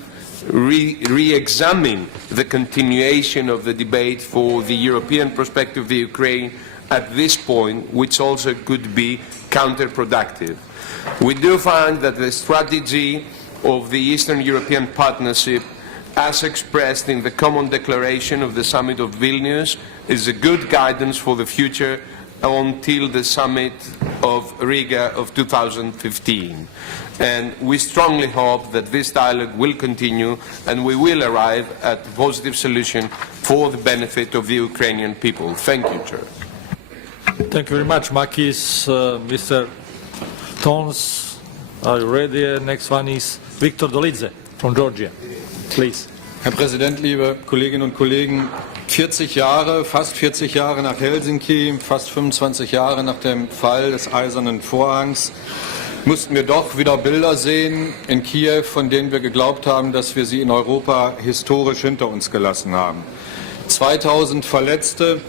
re-examine the continuation of the debate for the European perspective of the Ukraine at this point, which also could be counterproductive. We do find that the strategy of the Eastern European Partnership, as expressed in the common declaration of the Summit of Vilnius, is a good guidance for the future until the Summit of Riga of 2015. And we strongly hope that this dialogue will continue and we will arrive at a positive solution for the benefit of the Ukrainian people. Thank you, Chair. Thank you very much, Makis. Mr. Tons, are you ready? Next one is Viktor Dolidze from Georgia. Please. Herr Präsident, liebe Kolleginnen und Kollegen! 40 Jahre, fast 40 Jahre nach Helsinki, fast 25 Jahre nach dem Fall des Eisernen Vorhangs, mussten wir doch wieder Bilder sehen in Kiew, von denen wir geglaubt haben, dass wir sie in Europa historisch hinter uns gelassen haben. 2000 Verletzte,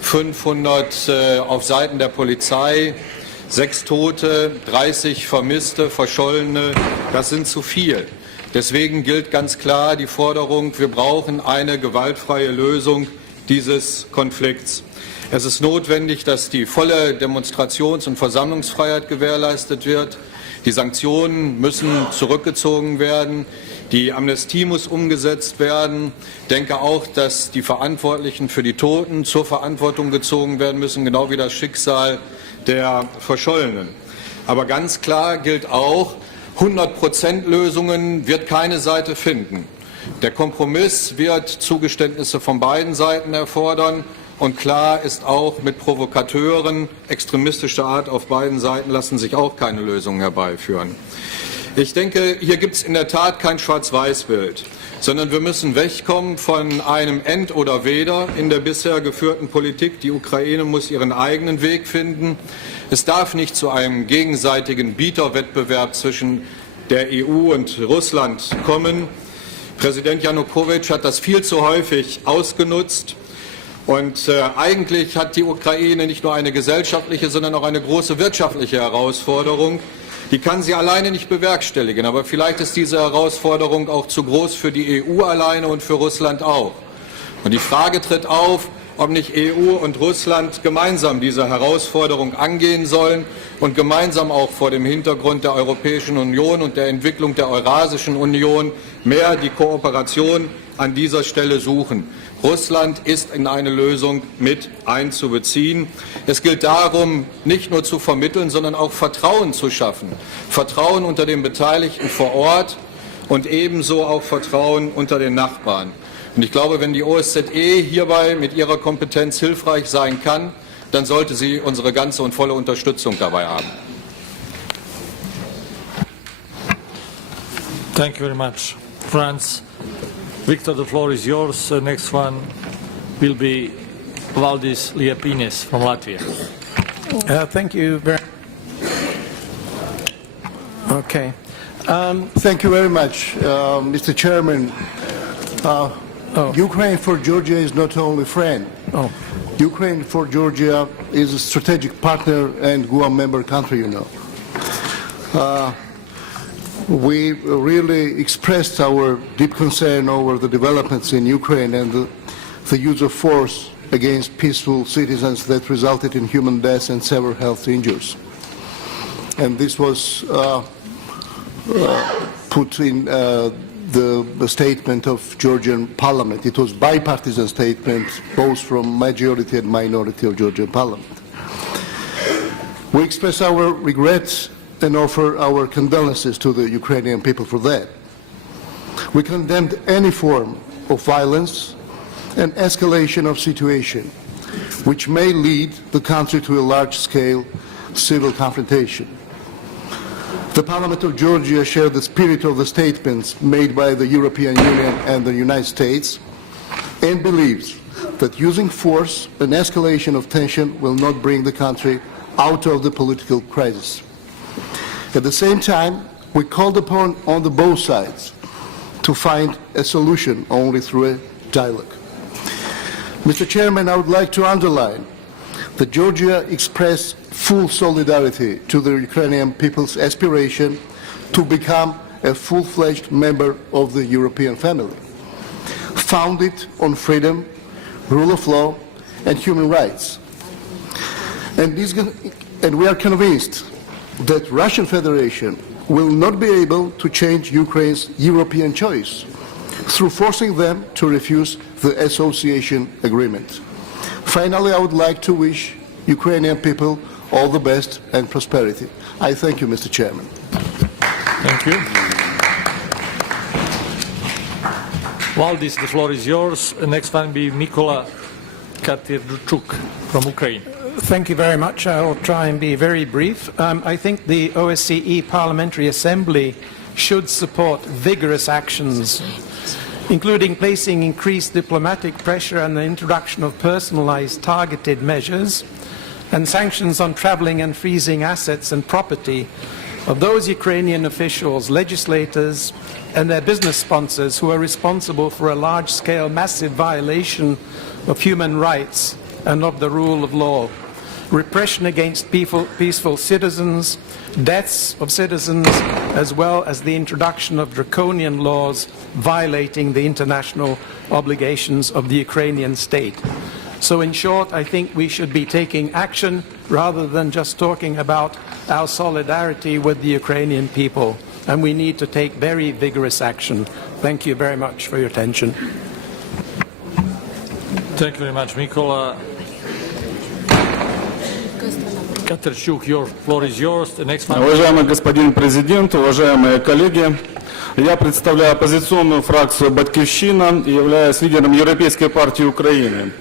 500 auf Seiten der Polizei, 6 Tote, 30 Vermisste, Verschollene, das sind zu viel. Deswegen gilt ganz klar die Forderung, wir brauchen eine gewaltfreie Lösung dieses Konflikts. Es ist notwendig, dass die volle Demonstrations- und Versammlungsfreiheit gewährleistet wird. Die Sanktionen müssen zurückgezogen werden. Die Amnestie muss umgesetzt werden. Ich denke auch, dass die Verantwortlichen für die Toten zur Verantwortung gezogen werden müssen, genau wie das Schicksal der Verschollenen. Aber ganz klar gilt auch, 100% Lösungen wird keine Seite finden. Der Kompromiss wird Zugeständnisse von beiden Seiten erfordern. Und klar ist auch, mit Provokateuren extremistischer Art auf beiden Seiten lassen sich auch keine Lösungen herbeiführen. Ich denke, hier gibt es in der Tat kein Schwarz-Weiß-Bild, sondern wir müssen wegkommen von einem End oder Weder in der bisher geführten Politik. Die Ukraine muss ihren eigenen Weg finden. Es darf nicht zu einem gegenseitigen Bieterwettbewerb zwischen der EU und Russland kommen. Präsident Janukowitsch hat das viel zu häufig ausgenutzt. Und eigentlich hat die Ukraine nicht nur eine gesellschaftliche, sondern auch eine große wirtschaftliche Herausforderung. Die kann sie alleine nicht bewerkstelligen. Aber vielleicht ist diese Herausforderung auch zu groß für die EU alleine und für Russland auch. Und die Frage tritt auf, ob nicht EU und Russland gemeinsam diese Herausforderung angehen sollen und gemeinsam auch vor dem Hintergrund der Europäischen Union und der Entwicklung der Eurasischen Union mehr die Kooperation an dieser Stelle suchen. Russland ist in eine Lösung mit einzubeziehen. Es gilt darum, nicht nur zu vermitteln, sondern auch Vertrauen zu schaffen. Vertrauen unter den Beteiligten vor Ort und ebenso auch Vertrauen unter den Nachbarn. Und ich glaube, wenn die OSZE hierbei mit ihrer Kompetenz hilfreich sein kann, dann sollte sie unsere ganze und volle Unterstützung dabei haben. Thank you very much, Franz. Victor, the floor is yours. Next one will be Valdis Liepines from Latvia. Thank you very Okay. Thank you very much, Mr. Chairman. Ukraine for Georgia is not only friend. Ukraine for Georgia is a strategic partner and Guam member country, you know. We really expressed our deep concern over the developments in Ukraine and the use of force against peaceful citizens that resulted in human deaths and severe health injuries. And this was put in the statement of Georgian parliament. It was bipartisan statement, both from majority and minority of Georgian parliament. We express our regrets and offer our condolences to the Ukrainian people for that. We condemned any form of violence and escalation of situation which may lead the country to a large-scale civil confrontation. The Parliament of Georgia shared the spirit of the statements made by the European Union and the United States and believes that using force and escalation of tension will not bring the country out of the political crisis. At the same time, we called upon on the both sides to find a solution only through a dialogue. Mr. Chairman, I would like to underline that Georgia expressed full solidarity to the Ukrainian people's aspiration to become a full-fledged member of the European family, founded on freedom, rule of law, and human rights. And we are convinced that Russian Federation will not be able to change Ukraine's European choice through forcing them to refuse the association agreement. Finally, I would like to wish Ukrainian people all the best and prosperity. I thank you, Mr. Chairman. Thank you. Valdis, the floor is yours. The next one will be Mykola Katerchuk from Ukraine. Thank you very much. I'll try and be very brief. I think the OSCE Parliamentary Assembly should support vigorous actions, including placing increased diplomatic pressure and the introduction of personalized targeted measures and sanctions on traveling and freezing assets and property of those Ukrainian officials, legislators and their business sponsors who are responsible for a large-scale massive violation of human rights and of the rule of law. Repression against peaceful citizens, deaths of citizens, as well as the introduction of draconian laws violating the international obligations of the Ukrainian state. So in short, I think we should be taking action rather than just talking about our solidarity with the Ukrainian people. And we need to take very vigorous action. Thank you very much for your attention. Thank you very much, Mykola. Katerchuk, your floor is yours. The next one. Уважаемый господин президент, уважаемые коллеги, я представляю оппозиционную фракцию «Батькивщина» и являюсь лидером Европейской партии Украины.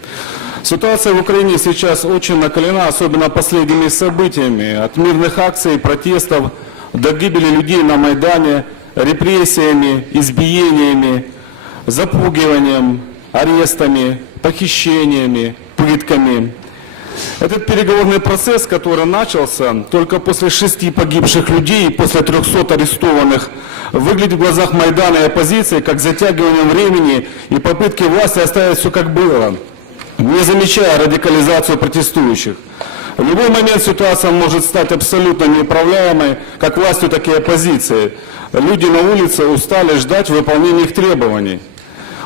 Ситуация в Украине сейчас очень накалена, особенно последними событиями. От мирных акций, протестов до гибели людей на Майдане, репрессиями, избиениями, запугиванием, арестами, похищениями, пытками. Этот переговорный процесс, который начался только после 6 погибших людей и после 300 арестованных, выглядит в глазах Майдана и оппозиции как затягивание времени и попытки власти оставить все как было, не замечая радикализацию протестующих. В любой момент ситуация может стать абсолютно неуправляемой, как властью, так и оппозицией. Люди на улице устали ждать выполнения их требований.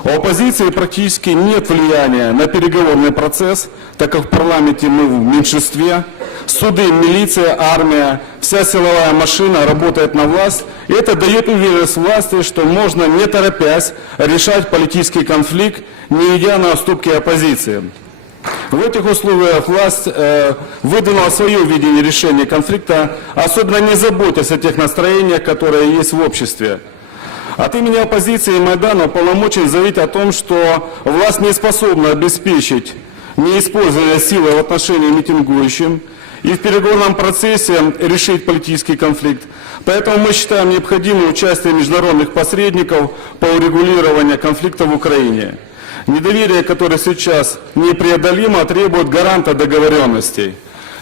У оппозиции практически нет влияния на переговорный процесс, так как в парламенте мы в меньшинстве. Суды, милиция, армия, вся силовая машина работает на власть. И это дает уверенность власти, что можно, не торопясь, решать политический конфликт, не идя на уступки оппозиции. В этих условиях власть выдвинула свое видение решения конфликта, особенно не заботясь о тех настроениях, которые есть в обществе. От имени оппозиции и Майдана уполномочен заявить о том, что власть не способна обеспечить неиспользование силы в отношении митингующим и в переговорном процессе решить политический конфликт. Поэтому мы считаем необходимым участие международных посредников по урегулированию конфликта в Украине. Недоверие, которое сейчас непреодолимо, требует гаранта договоренностей.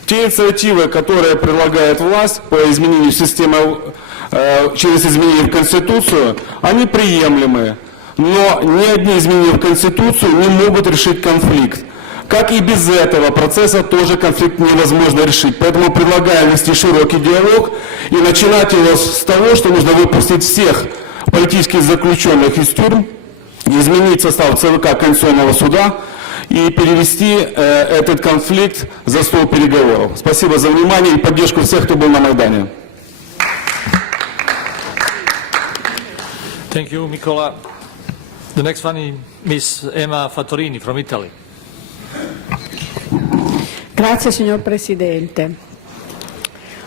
Те инициативы, которые предлагает власть по изменению системы через изменения в Конституцию, они приемлемы, но ни одни изменения в Конституцию не могут решить конфликт. Как и без этого процесса тоже конфликт невозможно решить. Поэтому предлагаем вести широкий диалог и начинать его с того, что нужно выпустить всех политических заключенных из тюрьм, изменить состав ЦВК Конституционного суда и перевести этот конфликт за стол переговоров. Спасибо за внимание и поддержку всех, кто был на Майдане. Thank you, Mykola. The next one is Ms. Emma Fattorini from Italy. Grazie signor Presidente.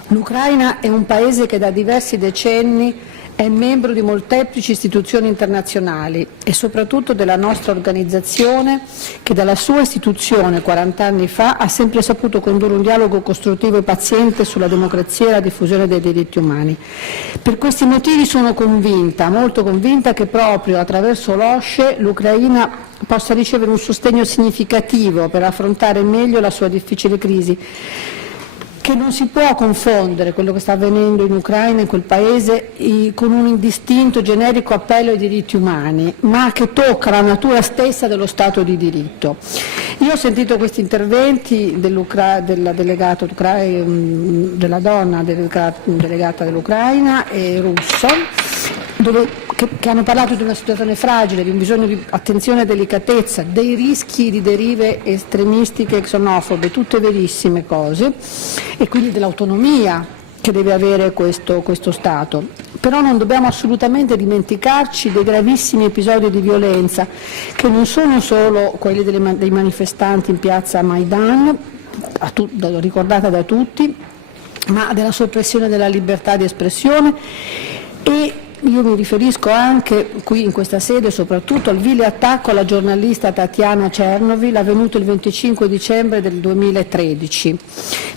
L'Ucraina è un paese che da diversi decenni è membro di molteplici istituzioni internazionali e soprattutto della nostra organizzazione che dalla sua istituzione 40 anni fa ha sempre saputo condurre un dialogo costruttivo e paziente sulla democrazia e la diffusione dei diritti umani. Per questi motivi sono convinta, molto convinta, che proprio attraverso l'OSCE l'Ucraina possa ricevere un sostegno significativo per affrontare meglio la sua difficile crisi, che non si può confondere quello che sta avvenendo in Ucraina, in quel paese, con un indistinto generico appello ai diritti umani, ma che tocca la natura stessa dello Stato di diritto. Io ho sentito questi interventi della donna delegata dell'Ucraina e russo, che hanno parlato di una situazione fragile, di un bisogno di attenzione e delicatezza, dei rischi di derive estremistiche e xenofobe, tutte verissime cose, e quindi dell'autonomia che deve avere questo Stato. Però non dobbiamo assolutamente dimenticarci dei gravissimi episodi di violenza, che non sono solo quelli dei manifestanti in piazza Maidan, ricordata da tutti, ma della soppressione della libertà di espressione, e io mi riferisco anche qui in questa sede soprattutto al vile attacco alla giornalista Tatiana Chernobyl avvenuto il 25 dicembre del 2013.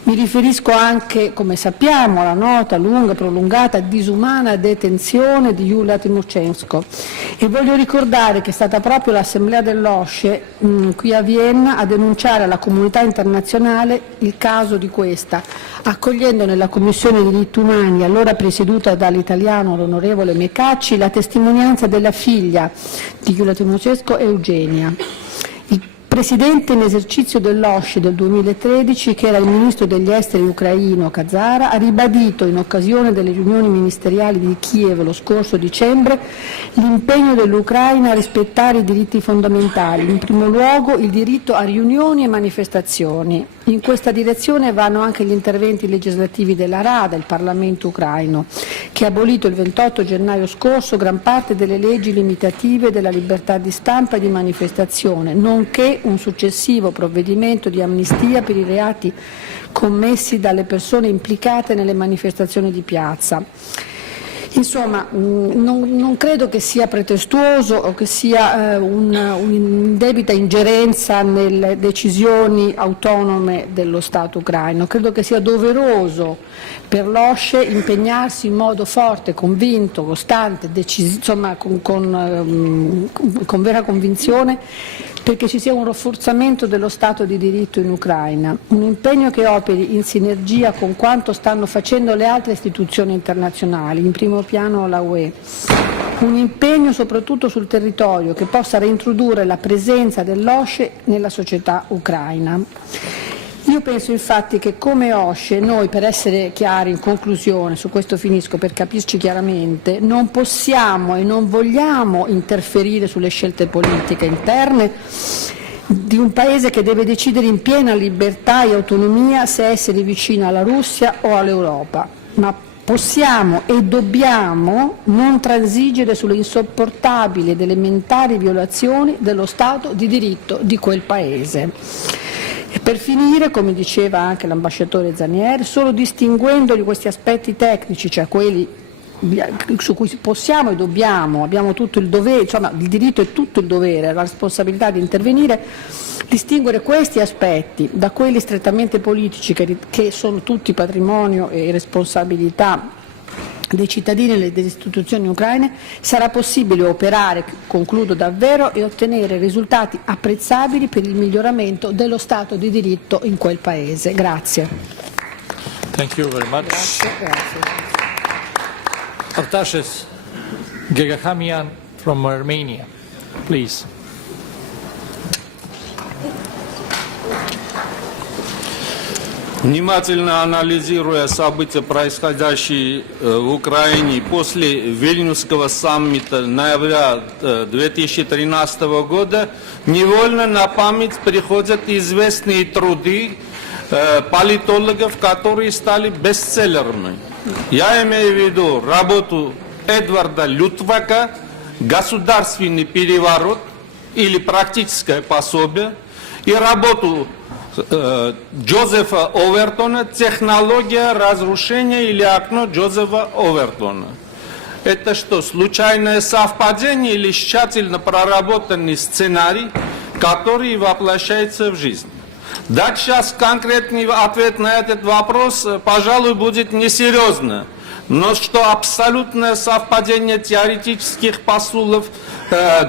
Mi riferisco anche, come sappiamo, alla nota, lunga, prolungata, disumana detenzione di Yulia Tymoshenko. E voglio ricordare che è stata proprio l'Assemblea dell'OSCE qui a Vienna a denunciare alla comunità internazionale il caso di questa, accogliendo nella Commissione dei diritti umani, allora presieduta dall'italiano l'onorevole Mecacci, la testimonianza della figlia di Yulia Tymoshenko, Eugenia. Il presidente in esercizio dell'OSCE del 2013, che era il ministro degli esteri ucraino Kazara, ha ribadito in occasione delle riunioni ministeriali di Kiev lo scorso dicembre l'impegno dell'Ucraina a rispettare i diritti fondamentali, in primo luogo il diritto a riunioni e manifestazioni. In questa direzione vanno anche gli interventi legislativi della Rada, il Parlamento ucraino, che ha abolito il 28 gennaio scorso gran parte delle leggi limitative della libertà di stampa e di manifestazione, nonché un successivo provvedimento di amnistia per i reati commessi dalle persone implicate nelle manifestazioni di piazza. Insomma, non credo che sia pretestuoso o che sia un'indebita ingerenza nelle decisioni autonome dello Stato ucraino. Credo che sia doveroso per l'OSCE impegnarsi in modo forte, convinto, costante, con vera convinzione, perché ci sia un rafforzamento dello Stato di diritto in Ucraina, un impegno che operi in sinergia con quanto stanno facendo le altre istituzioni internazionali, in primo piano la UE, un impegno soprattutto sul territorio che possa reintrodurre la presenza dell'OSCE nella società ucraina. Io penso infatti che come OSCE noi, per essere chiari in conclusione, su questo finisco per capirci chiaramente, non possiamo e non vogliamo interferire sulle scelte politiche interne di un Paese che deve decidere in piena libertà e autonomia se essere vicino alla Russia o all'Europa, ma possiamo e dobbiamo non transigere sulle insopportabili ed elementari violazioni dello Stato di diritto di quel Paese. E per finire, come diceva anche l'ambasciatore Zanier, solo distinguendo di questi aspetti tecnici, cioè quelli su cui possiamo e dobbiamo, abbiamo tutto il dovere, insomma il diritto e tutto il dovere, la responsabilità di intervenire, distinguere questi aspetti da quelli strettamente politici che sono tutti patrimonio e responsabilità dei cittadini e delle istituzioni ucraine, sarà possibile operare, concludo davvero, e ottenere risultati apprezzabili per il miglioramento dello Stato di diritto in quel Paese. Grazie. Thank you very much. Grazie. Artashes Gegahamian from Armenia, please. Внимательно анализируя события, происходящие в Украине после Вильнюсского саммита ноября 2013 года, невольно на память приходят известные труды политологов, которые стали бестселлерами. Я имею в виду работу Эдварда Лютвака «Государственный переворот» или «Практическое пособие» и работу Джозефа Овертона «Технология разрушения» или «Окно Джозефа Овертона». Это что, случайное совпадение или тщательно проработанный сценарий, который воплощается в жизнь? Дать сейчас конкретный ответ на этот вопрос, пожалуй, будет несерьезно. Но что абсолютное совпадение теоретических посулов,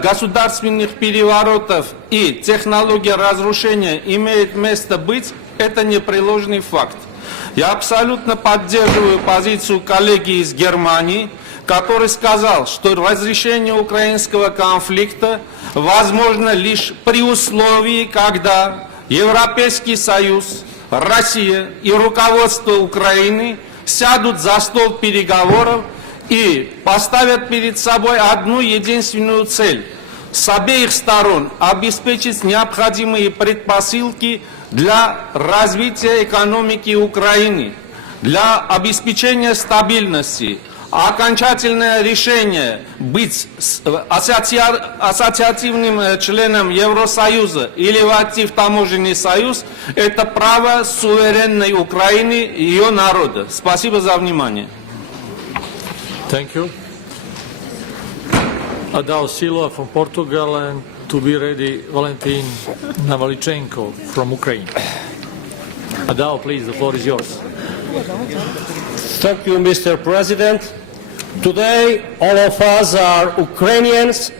государственных переворотов и технологии разрушения имеет место быть, это непреложный факт. Я абсолютно поддерживаю позицию коллеги из Германии, который сказал, что разрешение украинского конфликта возможно лишь при условии, когда Европейский Союз, Россия и руководство Украины сядут за стол переговоров и поставят перед собой одну единственную цель – с обеих сторон обеспечить необходимые предпосылки для развития экономики Украины, для обеспечения стабильности, окончательное решение быть ассоциативным членом Евросоюза или войти в таможенный союз – это право суверенной Украины и ее народа. Спасибо за внимание. Thank you. Adao Silva from Portugal, and to be ready, Valentin Navalichenko from Ukraine. Adao, please, the floor is yours. Thank you, Mr. President. Today, all of us are Ukrainians,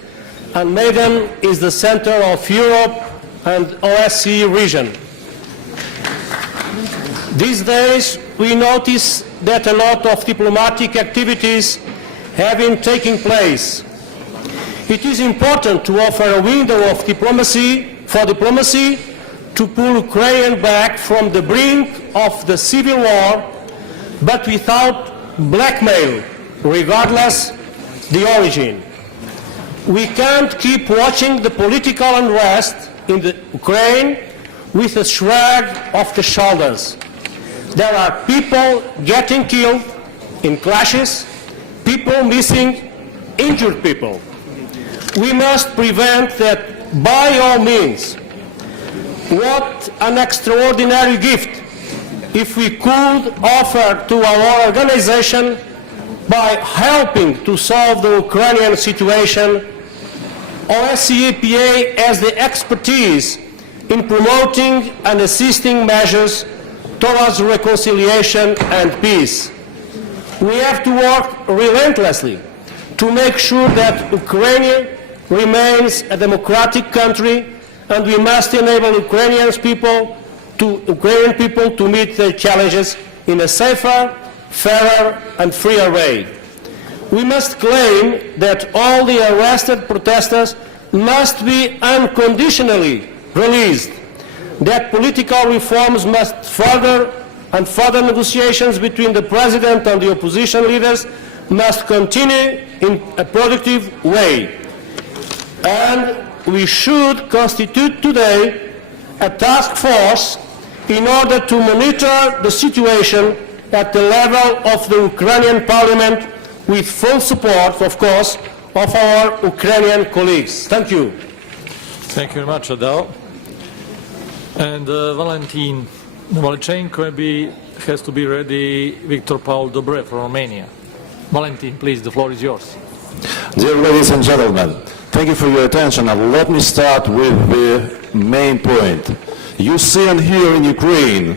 and Maidan is the center of Europe and OSCE region. These days, we notice that a lot of diplomatic activities have been taking place. It is important to offer a window of diplomacy to pull Ukraine back from the brink of the civil war, but without blackmail, regardless the origin. We can't keep watching the political unrest in the Ukraine with a shrug of the shoulders. There are people getting killed in clashes, people missing, injured people. We must prevent that by all means. What an extraordinary gift if we could offer to our organization by helping to solve the Ukrainian situation. OSCE-PA has the expertise in promoting and assisting measures towards reconciliation and peace. We have to work relentlessly to make sure that Ukraine remains a democratic country, and we must enable Ukrainian people to meet their challenges in a safer, fairer and freer way. We must claim that all the arrested protesters must be unconditionally released, that political reforms must further negotiations between the President and the opposition leaders must continue in a productive way. And we should constitute today a task force in order to monitor the situation at the level of the Ukrainian Parliament with full support, of course, of our Ukrainian colleagues. Thank you. Thank you very much, Adao. And Valentin Navalichenko has to be ready. Victor Paul Dobrev from Romania. Valentin, please, the floor is yours. Dear ladies and gentlemen, thank you for your attention. And let me start with the main point. You see and hear in Ukraine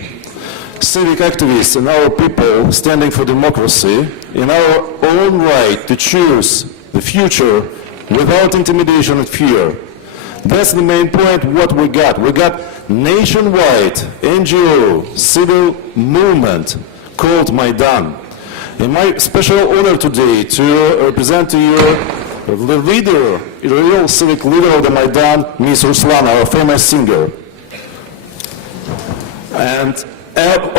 civic activists and our people standing for democracy in our own right to choose the future without intimidation and fear. That's the main point what we got. We got nationwide NGO civil movement called Maidan. And my special honor today to represent to you the leader, the real civic leader of the Maidan, Ms. Ruslana, our famous singer. And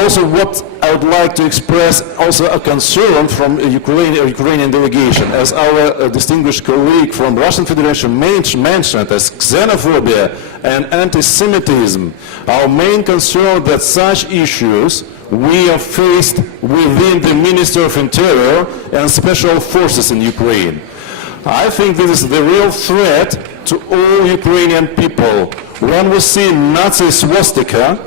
also what I would like to express also a concern from a Ukrainian delegation, as our distinguished colleague from Russian Federation mentioned, as xenophobia and anti-Semitism. Our main concern that such issues we are faced within the Ministry of Interior and Special Forces in Ukraine. I think this is the real threat to all Ukrainian people. When we see Nazi swastika,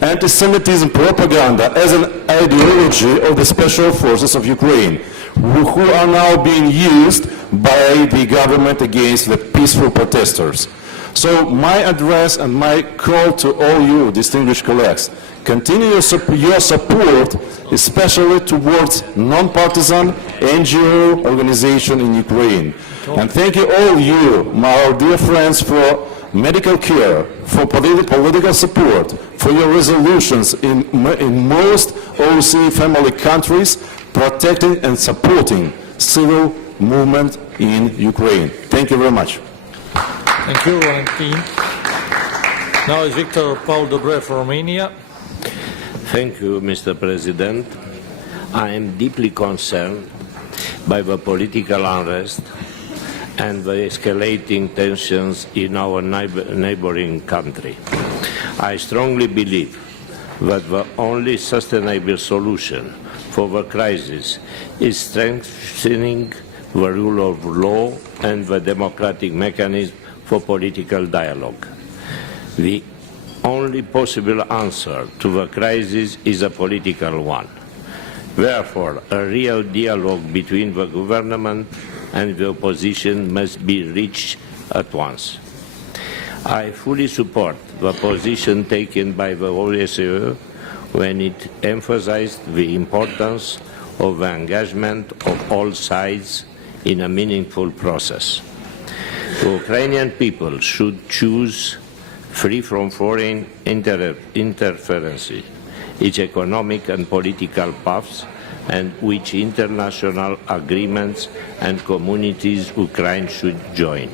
anti-Semitism propaganda as an ideology of the Special Forces of Ukraine, who are now being used by the government against the peaceful protesters. So my address and my call to all you distinguished colleagues, continue your support, especially towards non-partisan NGO organization in Ukraine. And thank you all you, my dear friends, for medical care, for political support, for your resolutions in most OSCE family countries protecting and supporting civil movement in Ukraine. Thank you very much. Thank you, Valentin. Now is Victor Paul Dobrev from Romania. Thank you, Mr. President. I am deeply concerned by the political unrest and the escalating tensions in our neighboring country. I strongly believe that the only sustainable solution for the crisis is strengthening the rule of law and the democratic mechanism for political dialogue. The only possible answer to the crisis is a political one. Therefore, a real dialogue between the government and the opposition must be reached at once. I fully support the position taken by the OSCE when it emphasized the importance of the engagement of all sides in a meaningful process. The Ukrainian people should choose, free from foreign interference, its economic and political paths, and which international agreements and communities Ukraine should join.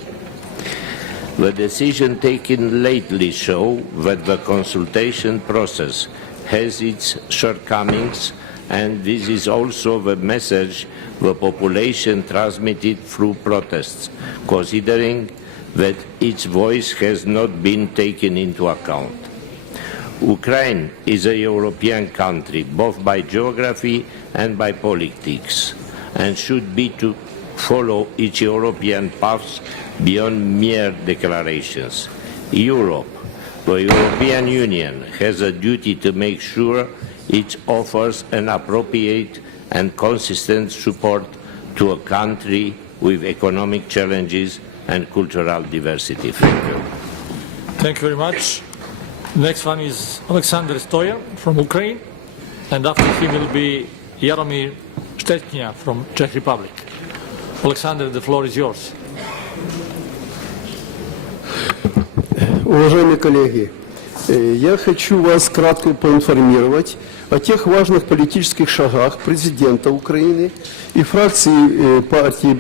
The decision taken lately show that the consultation process has its shortcomings, and this is also the message the population transmitted through protests, considering that its voice has not been taken into account. Ukraine is a European country, both by geography and by politics, and should be to follow its European paths beyond mere declarations. Europe, the European Union, has a duty to make sure it offers an appropriate and consistent support to a country with economic challenges and cultural diversity. Thank you. Thank you very much. Next one is Alexander Stoyan from Ukraine, and after him will be Jaromir Štětina from Czech Republic. Alexander, the floor is yours. Уважаемые коллеги, я хочу вас кратко поинформировать о тех важных политических шагах президента Украины и фракции партии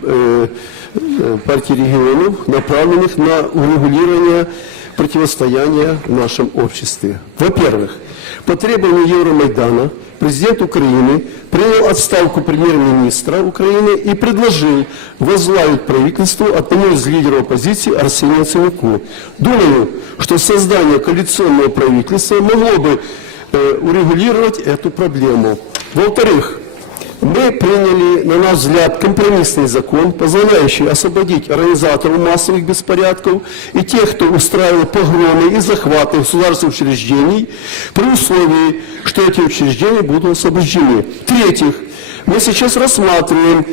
регионов, направленных на урегулирование противостояния в нашем обществе. Во-первых, по требованию Евромайдана президент Украины принял отставку премьер-министра Украины и предложил возглавить правительство одному из лидеров оппозиции Арсению Яценюку. Думаю, что создание коалиционного правительства могло бы урегулировать эту проблему. Во-вторых, мы приняли, на наш взгляд, компромиссный закон, позволяющий освободить организаторов массовых беспорядков и тех, кто устраивал погромы и захваты государственных учреждений, при условии, что эти учреждения будут освобождены. В-третьих, мы сейчас рассматриваем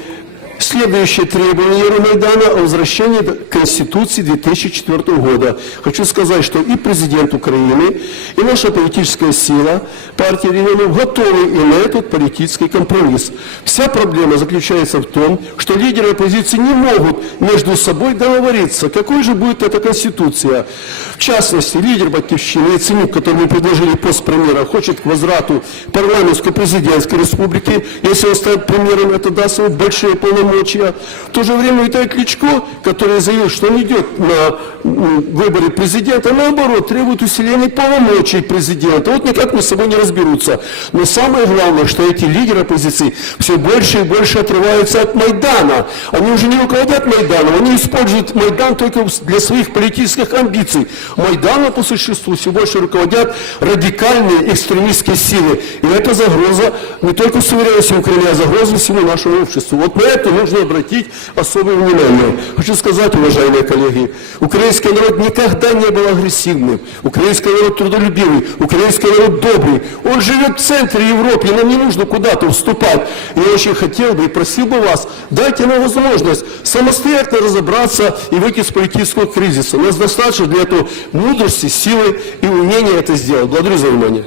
следующее требование Евромайдана о возвращении к Конституции 2004 года. Хочу сказать, что и президент Украины, и наша политическая сила, партия регионов, готовы и на этот политический компромисс. Вся проблема заключается в том, что лидеры оппозиции не могут между собой договориться, какой же будет эта Конституция. В частности, лидер Батькивщины Яценюк, который мы предложили пост премьера, хочет к возврату парламентской президентской республики. Если он станет премьером, это даст ему большие полномочия. В то же время Виталий Кличко, который заявил, что он идет на выборы президента, наоборот, требует усиления полномочий президента. Вот никак мы с собой не разберутся. Но самое главное, что эти лидеры оппозиции все больше и больше отрываются от Майдана. Они уже не руководят Майданом, они используют Майдан только для своих политических амбиций. Майданом по существу все больше руководят радикальные экстремистские силы. И это загроза не только суверенности Украины, а загроза всему нашему обществу. Вот на это нужно обратить особое внимание. Хочу сказать, уважаемые коллеги, украинский народ никогда не был агрессивным. Украинский народ трудолюбивый, украинский народ добрый. Он живет в центре Европы, и нам не нужно куда-то вступать. Я очень хотел бы и просил бы вас, дайте нам возможность самостоятельно разобраться и выйти из политического кризиса. У нас достаточно для этого мудрости, силы и умения это сделать. Благодарю за внимание.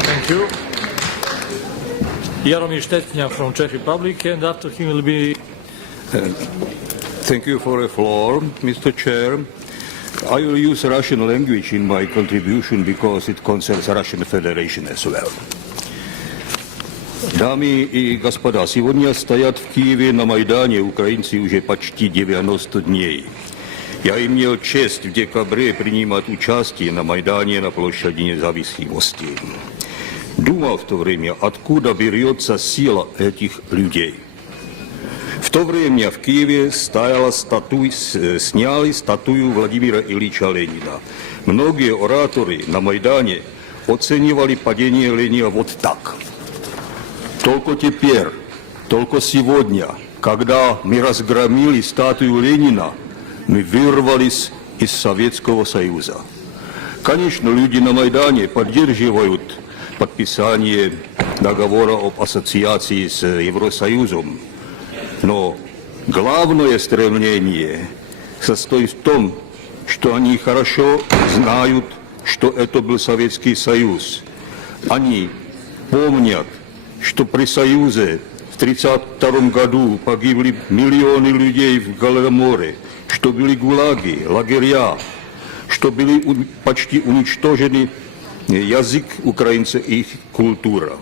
Thank you. Jaromir Štětina from Czech Republic, and after him will be... Thank you for the floor, Mr. Chair. I will use Russian language in my contribution because it concerns Russian Federation as well. Dámy и господа, сегодня стоят в Киеве на Майдане украинцы уже почти 90 дней. Я имел честь в декабре принимать участие на Майдане на площади Независимости. Думал в то время, откуда берется сила этих людей. В то время в Киеве сняли статую Владимира Ильича Ленина. Многие ораторы на Майдане оценивали падение Ленина вот так. Только теперь, только сегодня, когда мы разгромили статую Ленина, мы вырвались из Советского Союза. Конечно, люди на Майдане поддерживают подписание договора об ассоциации с Евросоюзом, но главное стремление состоит в том, что они хорошо знают, что это был Советский Союз. Они помнят, что при Союзе в 1932 году погибли миллионы людей в Голодоморе, что были гулаги, лагеря, что были почти уничтожены язык украинцев и их культура.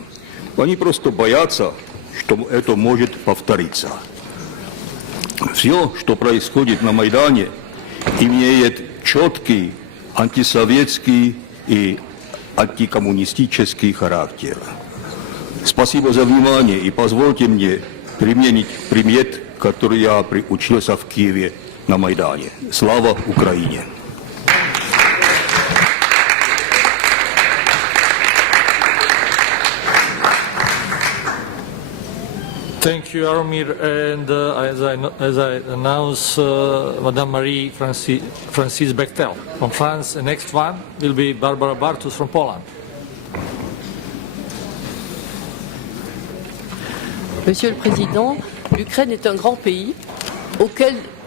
Они просто боятся, что это может повториться. Все, что происходит на Майдане, имеет четкий антисоветский и антикоммунистический характер. Спасибо за внимание и позвольте мне применить примет, который я приучился в Киеве на Майдане. Слава Украине! Thank you, Jaromir. And as I announce, Madame Marie Francis Bechtel from France. The next one will be Barbara Bartus from Poland. Monsieur le Président, l'Ukraine est un grand pays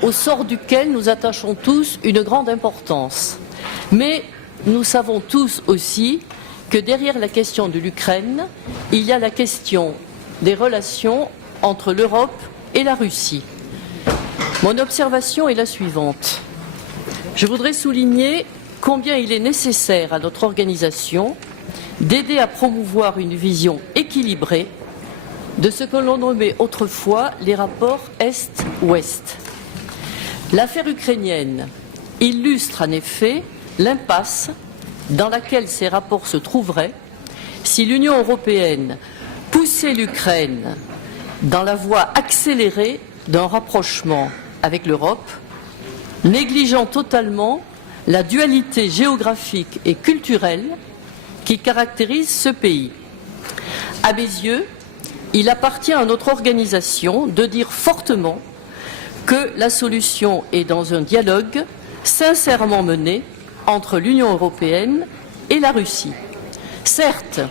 au sort duquel nous attachons tous une grande importance. Mais nous savons tous aussi que derrière la question de l'Ukraine, il y a la question des relations entre l'Europe et la Russie. Mon observation est la suivante. Je voudrais souligner combien il est nécessaire à notre organisation d'aider à promouvoir une vision équilibrée de ce que l'on nommait autrefois les rapports Est-Ouest. L'affaire ukrainienne illustre en effet l'impasse dans laquelle ces rapports se trouveraient si l'Union européenne poussait l'Ukraine dans la voie accélérée d'un rapprochement avec l'Europe, négligeant totalement la dualité géographique et culturelle qui caractérise ce pays. À mes yeux, il appartient à notre organisation de dire fortement que la solution est dans un dialogue sincèrement mené entre l'Union européenne et la Russie. Certes,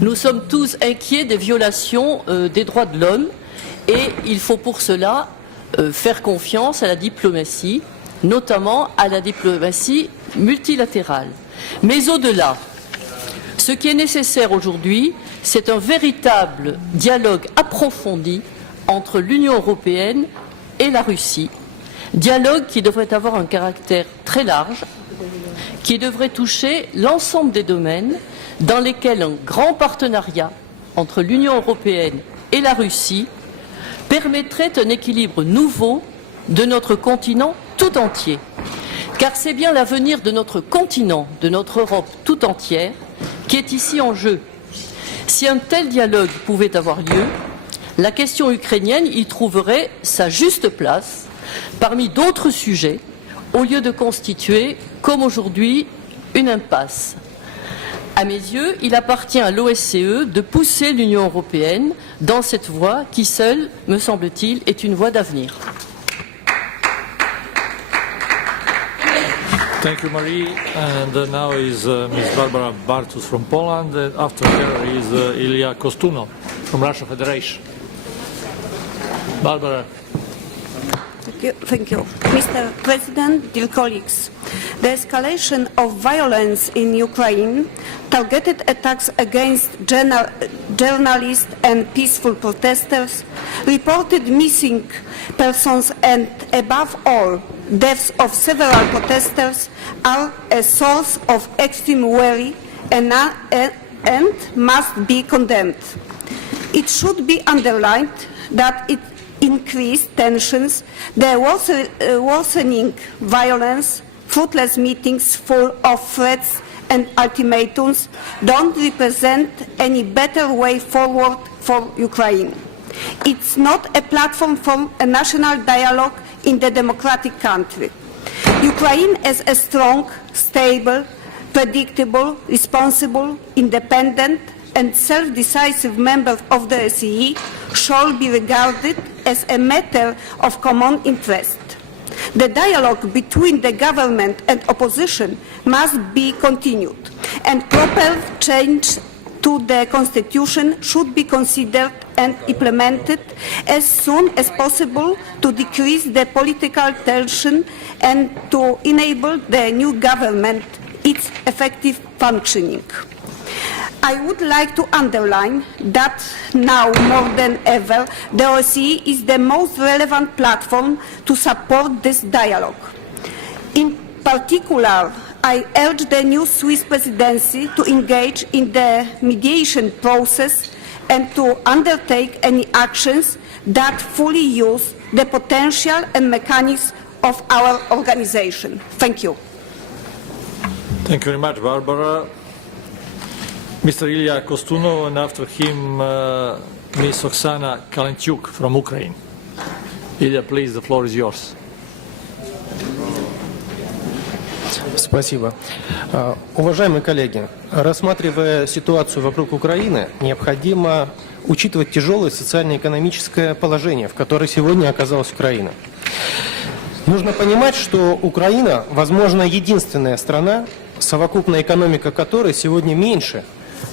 nous sommes tous inquiets des violations des droits de l'homme et il faut pour cela faire confiance à la diplomatie, notamment à la diplomatie multilatérale. Mais au-delà, ce qui est nécessaire aujourd'hui, c'est un véritable dialogue approfondi entre l'Union européenne et la Russie, dialogue qui devrait avoir un caractère très large, qui devrait toucher l'ensemble des domaines dans lesquels un grand partenariat entre l'Union européenne et la Russie permettrait un équilibre nouveau de notre continent tout entier. Car c'est bien l'avenir de notre continent, de notre Europe tout entière, qui est ici en jeu. Si un tel dialogue pouvait avoir lieu, la question ukrainienne y trouverait sa juste place parmi d'autres sujets, au lieu de constituer, comme aujourd'hui, une impasse. À mes yeux, il appartient à l'OSCE de pousser l'Union européenne dans cette voie qui seule, me semble-t-il, est une voie d'avenir. Thank you, Marie. And now is Ms. Barbara Bartus from Poland. And after her is Ilya Kostuno from Russian Federation. Barbara. Thank you. Mr. President, dear colleagues, the escalation of violence in Ukraine, targeted attacks against journalists and peaceful protesters, reported missing persons and, above all, deaths of several protesters are a source of extreme worry and must be condemned. It should be underlined that it increased tensions, the worsening violence, fruitless meetings full of threats and ultimatums don't represent any better way forward for Ukraine. It's not a platform for a national dialogue in the democratic country. Ukraine as a strong, stable, predictable, responsible, independent and self-decisive member of the OSCE shall be regarded as a matter of common interest. The dialogue between the government and opposition must be continued, and proper change to the constitution should be considered and implemented as soon as possible to decrease the political tension and to enable the new government its effective functioning. I would like to underline that now more than ever, the OSCE is the most relevant platform to support this dialogue. In particular, I urge the new Swiss presidency to engage in the mediation process and to undertake any actions that fully use the potential and mechanisms of our organization. Thank you. Thank you very much, Barbara. Mr. Ilya Kostunov, and after him, Ms. Oksana Kalentyuk from Ukraine. Ilya, please, the floor is yours. Спасибо. Уважаемые коллеги, рассматривая ситуацию вокруг Украины, необходимо учитывать тяжелое социально-экономическое положение, в котором сегодня оказалась Украина. Нужно понимать, что Украина, возможно, единственная страна, совокупная экономика которой сегодня меньше,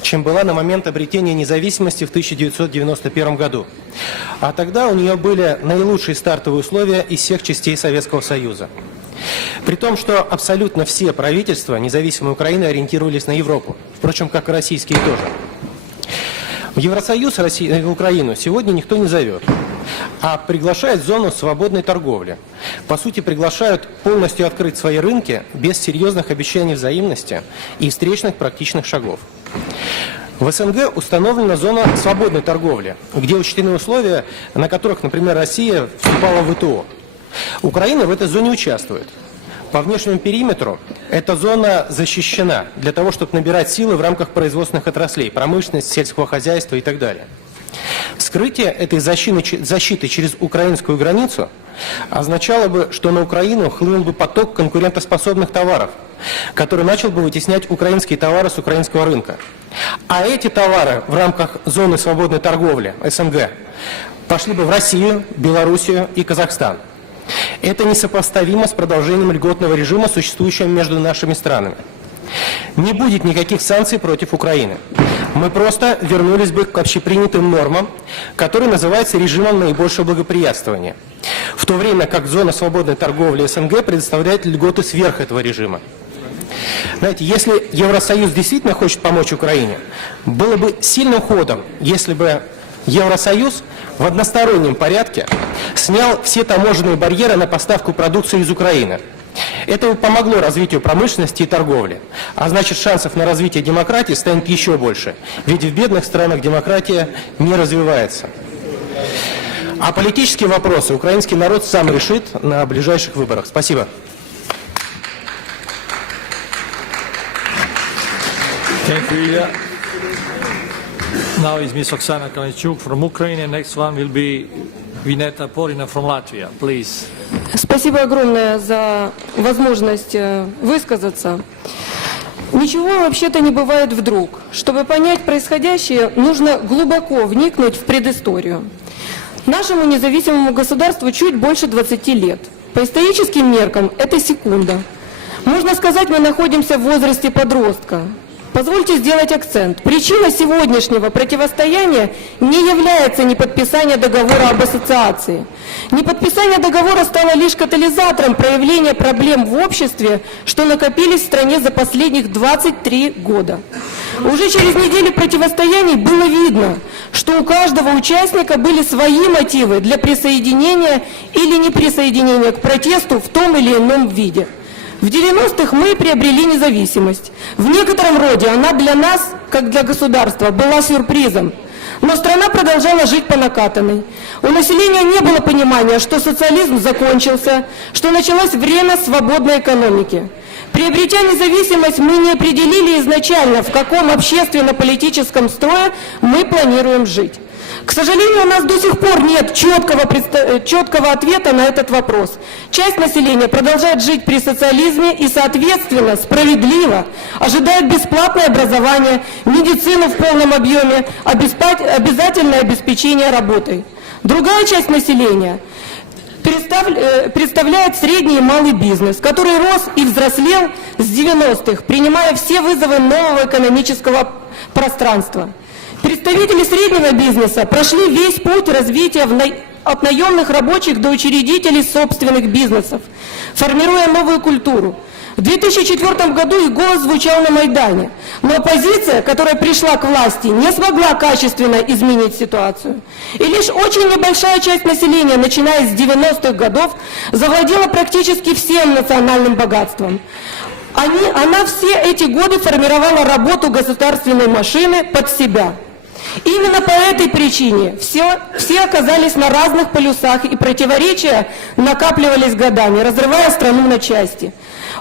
чем была на момент обретения независимости в 1991 году. А тогда у нее были наилучшие стартовые условия из всех частей Советского Союза. При том, что абсолютно все правительства независимой Украины ориентировались на Европу, впрочем, как и российские тоже. В Евросоюз Украину сегодня никто не зовет, а приглашает в зону свободной торговли. По сути, приглашают полностью открыть свои рынки без серьезных обещаний взаимности и встречных практичных шагов. В СНГ установлена зона свободной торговли, где учтены условия, на которых, например, Россия вступала в ВТО. Украина в этой зоне участвует. По внешнему периметру эта зона защищена для того, чтобы набирать силы в рамках производственных отраслей, промышленности, сельского хозяйства и так далее. Вскрытие этой защиты через украинскую границу означало бы, что на Украину хлынул бы поток конкурентоспособных товаров, который начал бы вытеснять украинские товары с украинского рынка. А эти товары в рамках зоны свободной торговли СНГ пошли бы в Россию, Белоруссию и Казахстан. Это несопоставимо с продолжением льготного режима, существующего между нашими странами. Не будет никаких санкций против Украины. Мы просто вернулись бы к общепринятым нормам, которые называются режимом наибольшего благоприятствования, в то время как зона свободной торговли СНГ предоставляет льготы сверх этого режима. Знаете, если Евросоюз действительно хочет помочь Украине, было бы сильным ходом, если бы Евросоюз в одностороннем порядке снял все таможенные барьеры на поставку продукции из Украины. Это помогло развитию промышленности и торговли. А значит, шансов на развитие демократии станет еще больше. Ведь в бедных странах демократия не развивается. А политические вопросы украинский народ сам решит на ближайших выборах. Спасибо. Thank you, Ilya. Now is Ms. Oksana Kalentyuk from Ukraine, and next one will be Vineta Porina from Latvia. Please. Спасибо огромное за возможность высказаться. Ничего вообще-то не бывает вдруг. Чтобы понять происходящее, нужно глубоко вникнуть в предысторию. Нашему независимому государству чуть больше 20 лет. По историческим меркам это секунда. Можно сказать, мы находимся в возрасте подростка. Позвольте сделать акцент. Причина сегодняшнего противостояния не является неподписание договора об ассоциации. Неподписание договора стало лишь катализатором проявления проблем в обществе, что накопились в стране за последних 23 года. Уже через неделю противостояний было видно, что у каждого участника были свои мотивы для присоединения или неприсоединения к протесту в том или ином виде. В 90-х мы приобрели независимость. В некотором роде она для нас, как для государства, была сюрпризом. Но страна продолжала жить по накатанной. У населения не было понимания, что социализм закончился, что началось время свободной экономики. Приобретя независимость, мы не определили изначально, в каком общественно-политическом строе мы планируем жить. К сожалению, у нас до сих пор нет четкого ответа на этот вопрос. Часть населения продолжает жить при социализме и, соответственно, справедливо ожидает бесплатное образование, медицину в полном объеме, обязательное обеспечение работой. Другая часть населения представляет средний и малый бизнес, который рос и взрослел с 90-х, принимая все вызовы нового экономического пространства. Представители среднего бизнеса прошли весь путь развития от наемных рабочих до учредителей собственных бизнесов, формируя новую культуру. В 2004 году их голос звучал на Майдане, но оппозиция, которая пришла к власти, не смогла качественно изменить ситуацию. И лишь очень небольшая часть населения, начиная с 90-х годов, завладела практически всем национальным богатством. Она все эти годы формировала работу государственной машины под себя. Именно по этой причине все оказались на разных полюсах, и противоречия накапливались годами, разрывая страну на части.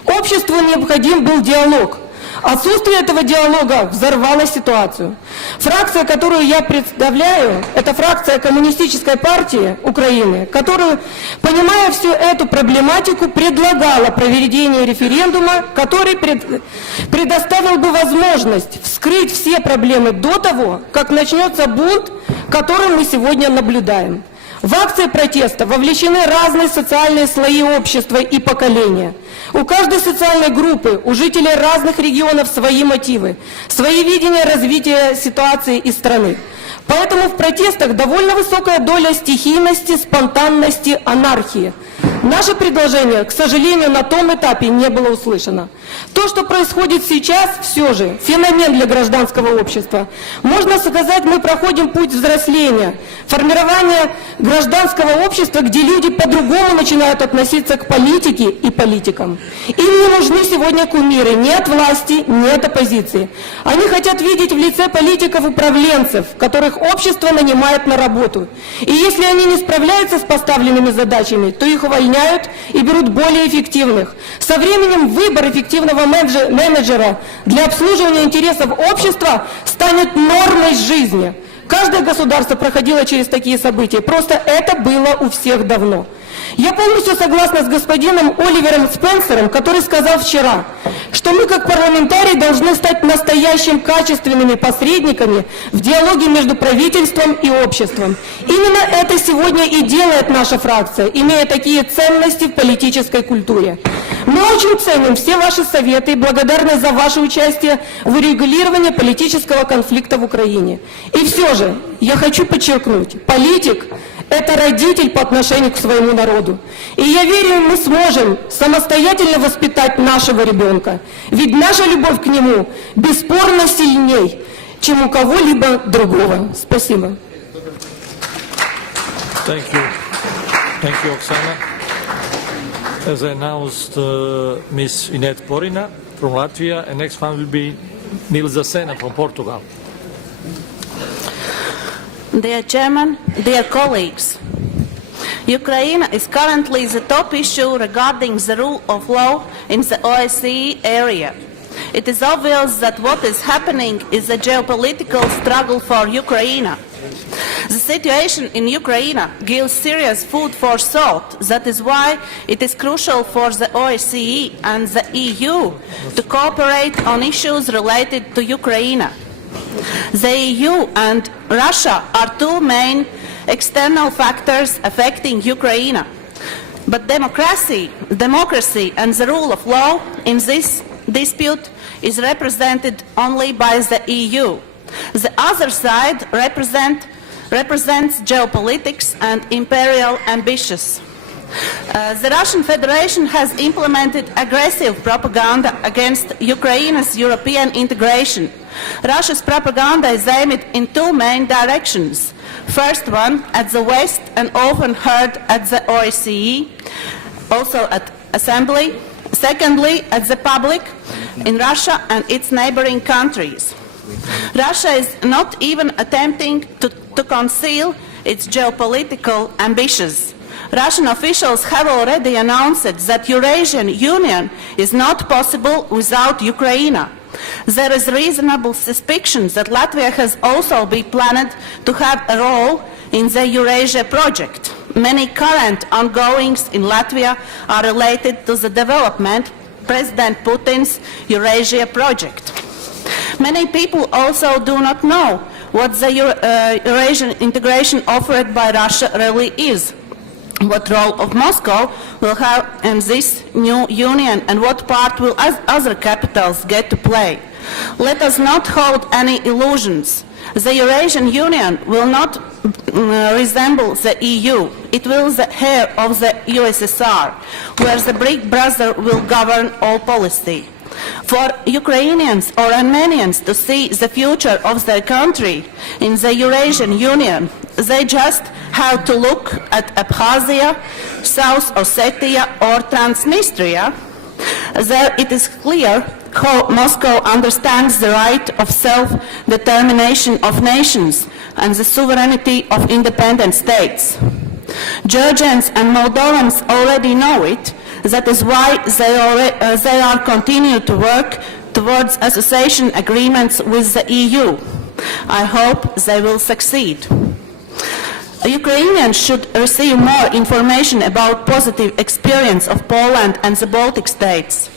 Обществу необходим был диалог. Отсутствие этого диалога взорвало ситуацию. Фракция, которую я представляю, это фракция Коммунистической партии Украины, которая, понимая всю эту проблематику, предлагала проведение референдума, который предоставил бы возможность вскрыть все проблемы до того, как начнется бунт, который мы сегодня наблюдаем. В акции протеста вовлечены разные социальные слои общества и поколения. У каждой социальной группы, у жителей разных регионов свои мотивы, свои видения развития ситуации и страны. Поэтому в протестах довольно высокая доля стихийности, спонтанности, анархии. Наше предложение, к сожалению, на том этапе не было услышано. То, что происходит сейчас, все же феномен для гражданского общества. Можно сказать, мы проходим путь взросления, формирования гражданского общества, где люди по-другому начинают относиться к политике и политикам. Им не нужны сегодня кумиры ни от власти, ни от оппозиции. Они хотят видеть в лице политиков-управленцев, которых общество нанимает на работу. И если они не справляются с поставленными задачами, то их увольняют и берут более эффективных. Со временем выбор эффективного менеджера для обслуживания интересов общества станет нормой жизни. Каждое государство проходило через такие события, просто это было у всех давно. Я полностью согласна с господином Оливером Спенсером, который сказал вчера, что мы как парламентарии должны стать настоящими качественными посредниками в диалоге между правительством и обществом. Именно это сегодня и делает наша фракция, имея такие ценности в политической культуре. Мы очень ценим все ваши советы и благодарны за ваше участие в урегулировании политического конфликта в Украине. И все же я хочу подчеркнуть, политик – это родитель по отношению к своему народу. И я верю, мы сможем самостоятельно воспитать нашего ребенка. Ведь наша любовь к нему бесспорно сильней, чем у кого-либо другого. Спасибо. Thank you. Thank you, Oksana. As I announced, Ms. Inet Porina from Latvia, and next one will be Nils Zasena from Portugal. Dear Chairman, dear colleagues, Ukraine is currently the top issue regarding the rule of law in the OSCE area. It is obvious that what is happening is a geopolitical struggle for Ukraine. The situation in Ukraine gives serious food for thought. That is why it is crucial for the OSCE and the EU to cooperate on issues related to Ukraine. The EU and Russia are two main external factors affecting Ukraine. But democracy and the rule of law in this dispute is represented only by the EU. The other side represents geopolitics and imperial ambitions. The Russian Federation has implemented aggressive propaganda against Ukraine's European integration, Russia's propaganda is aimed in two main directions. First one, at the West and often heard at the OSCE, also at Assembly. Secondly, at the public in Russia and its neighboring countries. Russia is not even attempting to conceal its geopolitical ambitions. Russian officials have already announced that Eurasian Union is not possible without Ukraine. There is reasonable suspicion that Latvia has also been planned to have a role in the Eurasia project. Many current ongoings in Latvia are related to the development of President Putin's Eurasia project. Many people also do not know what the Eurasian integration offered by Russia really is, what role of Moscow will have in this new union, and what part will other capitals get to play. Let us not hold any illusions. The Eurasian Union will not resemble the EU. It will be the heir of the USSR, where the big brother will govern all policy. For Ukrainians or Armenians to see the future of their country in the Eurasian Union, they just have to look at Abkhazia, South Ossetia or Transnistria. There it is clear how Moscow understands the right of self-determination of nations and the sovereignty of independent states. Georgians and Moldovans already know it. That is why they are continue to work towards association agreements with the EU. I hope they will succeed. Ukrainians should receive more information about positive experience of Poland and the Baltic states.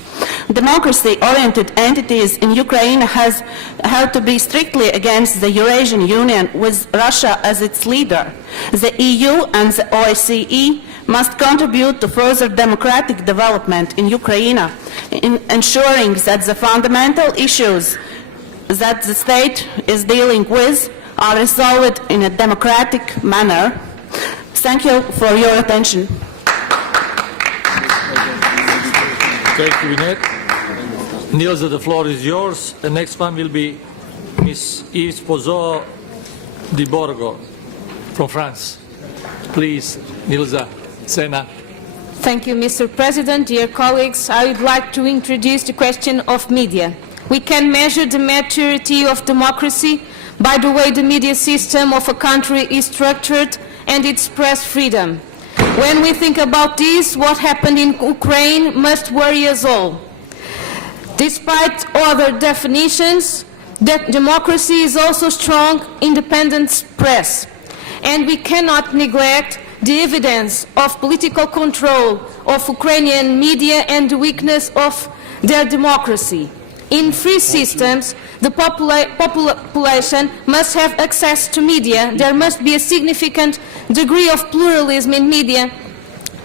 Democracy-oriented entities in Ukraine have to be strictly against the Eurasian Union with Russia as its leader. The EU and the OSCE must contribute to further democratic development in Ukraine, in ensuring that the fundamental issues that the state is dealing with are resolved in a democratic manner. Thank you for your attention. Thank you, Vinette. Nilza, the floor is yours. The next one will be Ms. Yves Pozzo di Borgo from France. Please, Nilza, Sena. Thank you, Mr. President. Dear colleagues, I would like to introduce the question of media. We can measure the maturity of democracy by the way the media system of a country is structured and its press freedom. When we think about this, what happened in Ukraine must worry us all. Despite other definitions, that democracy is also strong, independent press. And we cannot neglect the evidence of political control of Ukrainian media and the weakness of their democracy. In free systems, the population must have access to media. There must be a significant degree of pluralism in media,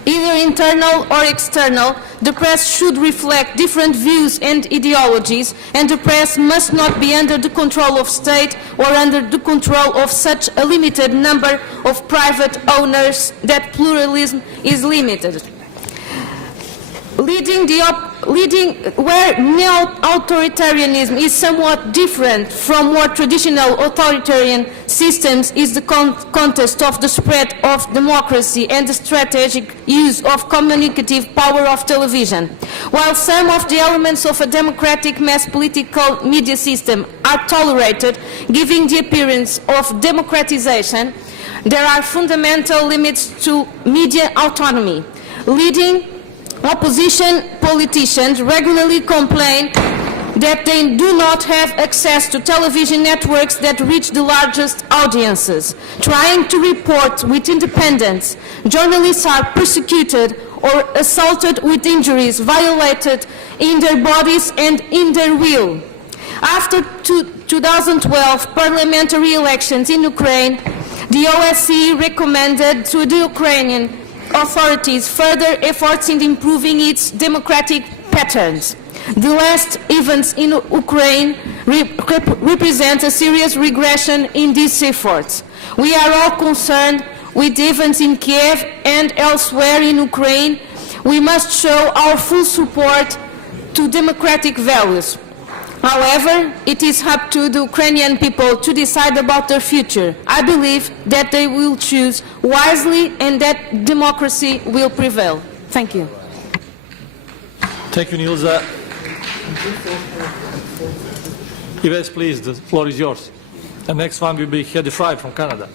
either internal or external. The press should reflect different views and ideologies, and the press must not be under the control of state or under the control of such a limited number of private owners that pluralism is limited. Where neo-authoritarianism is somewhat different from more traditional authoritarian systems is the contest of the spread of democracy and the strategic use of communicative power of television. While some of the elements of a democratic mass political media system are tolerated, giving the appearance of democratization, there are fundamental limits to media autonomy. Leading opposition politicians regularly complain that they do not have access to television networks that reach the largest audiences. Trying to report with independence, journalists are persecuted or assaulted with injuries, violated in their bodies and in their will. After 2012 parliamentary elections in Ukraine, the OSCE recommended to the Ukrainian authorities further efforts in improving its democratic patterns. The last events in Ukraine represent a serious regression in these efforts. We are all concerned with events in Kiev and elsewhere in Ukraine. We must show our full support to democratic values. However, it is up to the Ukrainian people to decide about their future. I believe that they will choose wisely and that democracy will prevail. Thank you. Thank you, Nilsa. Yves, please, the floor is yours. The next one will be Hedy Fry from Canada.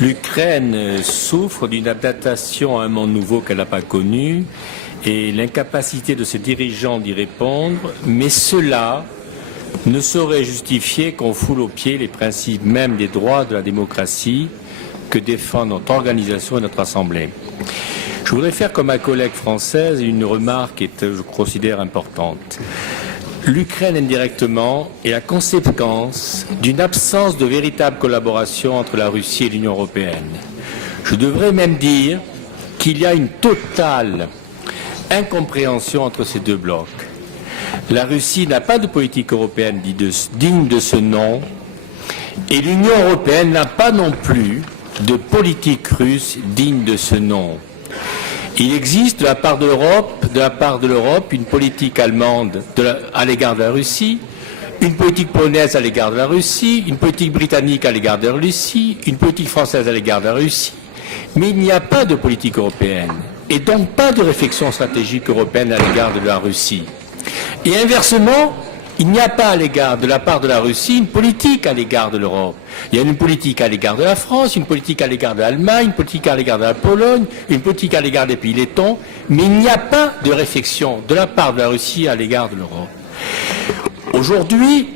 L'Ukraine souffre d'une adaptation à un monde nouveau qu'elle n'a pas connu et l'incapacité de ses dirigeants d'y répondre, mais cela ne saurait justifier qu'on foule aux pieds les principes même des droits de la démocratie que défend notre organisation et notre Assemblée. Je voudrais faire comme ma collègue française une remarque qui est, je considère, importante. L'Ukraine indirectement est la conséquence d'une absence de véritable collaboration entre la Russie et l'Union européenne. Je devrais même dire qu'il y a une totale incompréhension entre ces deux blocs. La Russie n'a pas de politique européenne digne de ce nom et l'Union européenne n'a pas non plus de politique russe digne de ce nom. Il existe de la part de l'Europe une politique allemande à l'égard de la Russie, une politique polonaise à l'égard de la Russie, une politique britannique à l'égard de la Russie, une politique française à l'égard de la Russie, mais il n'y a pas de politique européenne et donc pas de réflexion stratégique européenne à l'égard de la Russie. Et inversement, il n'y a pas de la part de la Russie une politique à l'égard de l'Europe. Il y a une politique à l'égard de la France, une politique à l'égard de l'Allemagne, une politique à l'égard de la Pologne, une politique à l'égard des pays lettons, mais il n'y a pas de réflexion de la part de la Russie à l'égard de l'Europe. Aujourd'hui,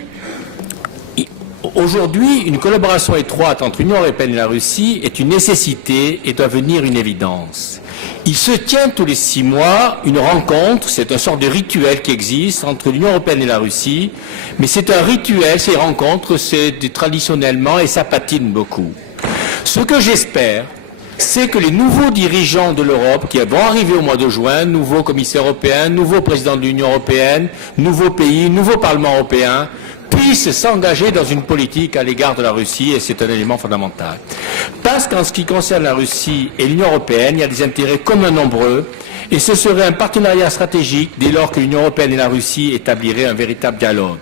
une collaboration étroite entre l'Union européenne et la Russie est une nécessité et doit devenir une évidence. Il se tient tous les 6 mois une rencontre, c'est un sort de rituel qui existe entre l'Union européenne et la Russie, mais c'est un rituel, ces rencontres, c'est traditionnellement et ça patine beaucoup. Ce que j'espère, c'est que les nouveaux dirigeants de l'Europe qui vont arriver au mois de juin, nouveaux commissaires européens, nouveaux présidents de l'Union européenne, nouveaux pays, nouveaux parlements européens, puissent s'engager dans une politique à l'égard de la Russie, et c'est un élément fondamental. Parce qu'en ce qui concerne la Russie et l'Union européenne, il y a des intérêts communs nombreux, et ce serait un partenariat stratégique dès lors que l'Union européenne et la Russie établiraient un véritable dialogue.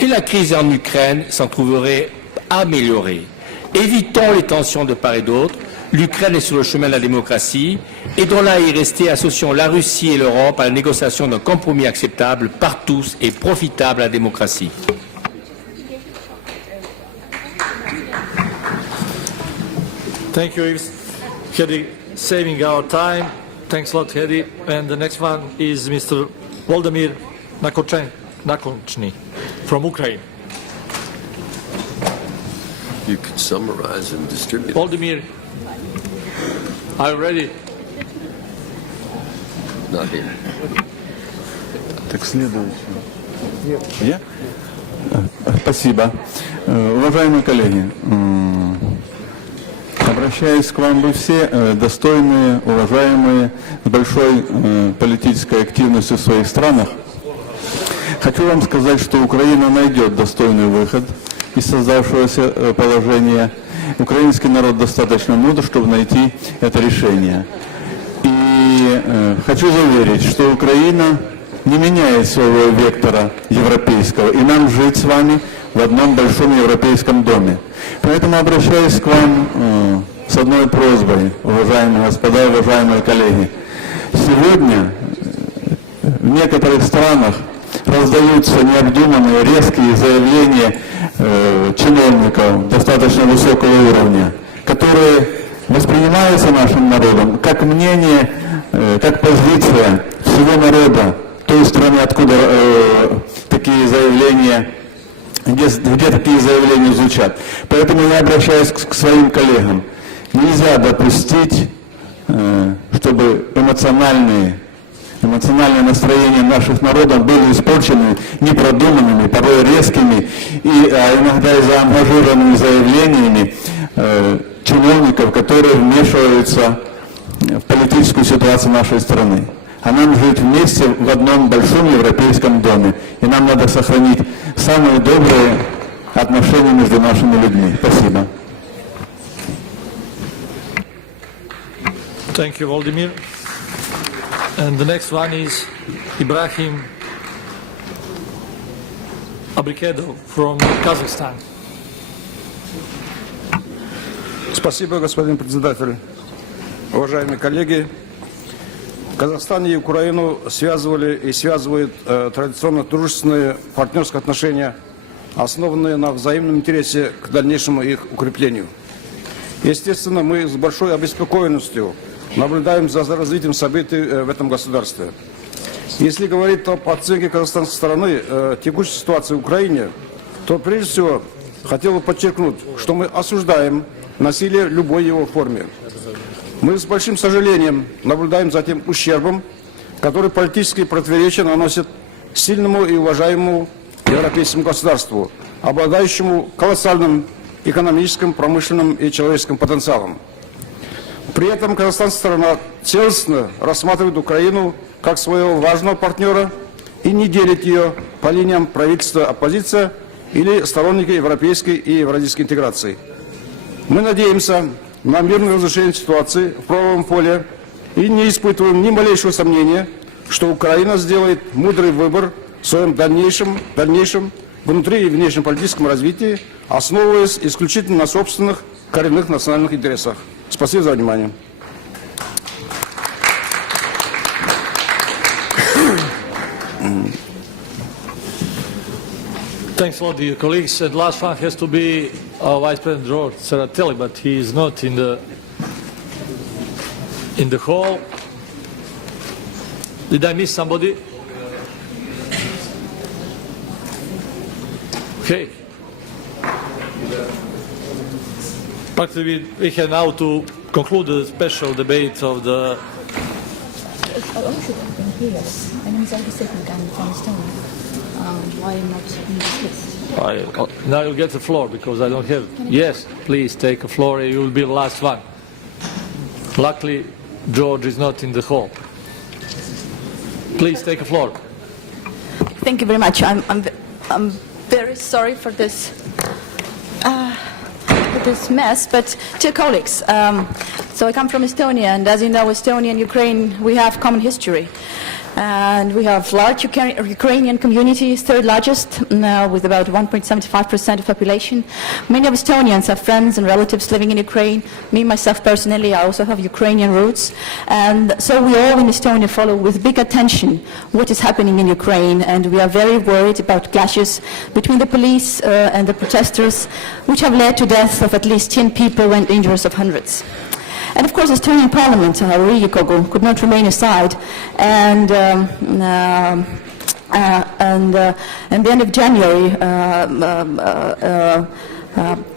Et la crise en Ukraine s'en trouverait améliorée. Évitons les tensions de part et d'autre. L'Ukraine est sur le chemin de la démocratie, et dont là y rester, associons la Russie et l'Europe à la négociation d'un compromis acceptable par tous et profitable à la démocratie. Thank you, Yves. Hedy, saving our time. Thanks a lot, Hedy. And the next one is Mr. Volodymyr Nakonchny from Ukraine. You could summarize and distribute. Volodymyr, are you ready? Not here. Так, следующий. Я? Спасибо. Уважаемые коллеги, обращаюсь к вам, вы все достойные, уважаемые, с большой политической активностью в своих странах. Хочу вам сказать, что Украина найдет достойный выход из создавшегося положения. Украинский народ достаточно мудр, чтобы найти это решение. И хочу заверить, что Украина не меняет своего вектора европейского, и нам жить с вами в одном большом европейском доме. Поэтому обращаюсь к вам с одной просьбой, уважаемые господа, уважаемые коллеги. Сегодня в некоторых странах раздаются необдуманные, резкие заявления чиновников достаточно высокого уровня, которые воспринимаются нашим народом как мнение, как позиция всего народа той страны, откуда такие заявления, где такие заявления звучат. Поэтому я обращаюсь к своим коллегам. Нельзя допустить, чтобы эмоциональные настроения наших народов были испорчены непродуманными, порой резкими а иногда и заангажированными заявлениями чиновников, которые вмешиваются в политическую ситуацию нашей страны. А нам жить вместе в одном большом европейском доме. И нам надо сохранить самые добрые отношения между нашими людьми. Спасибо. Thank you, Volodymyr. And the next one is Ibrahim Abrikedo from Kazakhstan. Спасибо, господин председатель. Уважаемые коллеги, Казахстан и Украину связывали и связывают традиционно дружественные партнерские отношения, основанные на взаимном интересе к дальнейшему их укреплению. Естественно, мы с большой обеспокоенностью наблюдаем за развитием событий в этом государстве. Если говорить об оценке казахстанской стороны текущей ситуации в Украине, то прежде всего хотел бы подчеркнуть, что мы осуждаем насилие в любой его форме. Мы с большим сожалением наблюдаем за тем ущербом, который политические противоречия наносят сильному и уважаемому европейскому государству, обладающему колоссальным экономическим, промышленным и человеческим потенциалом. При этом казахстанская сторона целостно рассматривает Украину как своего важного партнера и не делит ее по линиям правительства-оппозиция или сторонники европейской и евразийской интеграции. Мы надеемся на мирное разрешение ситуации в правовом поле и не испытываем ни малейшего сомнения, что Украина сделает мудрый выбор в своем дальнейшем внутри и внешнем политическом развитии, основываясь исключительно на собственных коренных национальных интересах. Спасибо за внимание. Thanks a lot, dear colleagues. And last one has to be Vice President George Serratelli, but he is not in the hall. Did I miss somebody? Okay. Practically, we have now to conclude the special debate of the. My name is Olga Sitnik, I'm from Estonia. Why not in this list? Now you'll get the floor because I don't have. Yes, please take the floor. You will be the last one. Luckily, George is not in the hall. Please take the floor. Thank you very much. I'm very sorry for this mess, but dear colleagues, so I come from Estonia, and as you know, Estonia and Ukraine, we have common history. And we have large Ukrainian community, third largest, with about 1.75% of population. Many of Estonians have friends and relatives living in Ukraine. Me, myself personally, I also have Ukrainian roots. And so we all in Estonia follow with big attention what is happening in Ukraine. And we are very worried about clashes between the police and the protesters, which have led to deaths of at least 10 people and injuries of hundreds. And of course, Estonian Parliament, Riigikogu, could not remain aside. And at the end of January,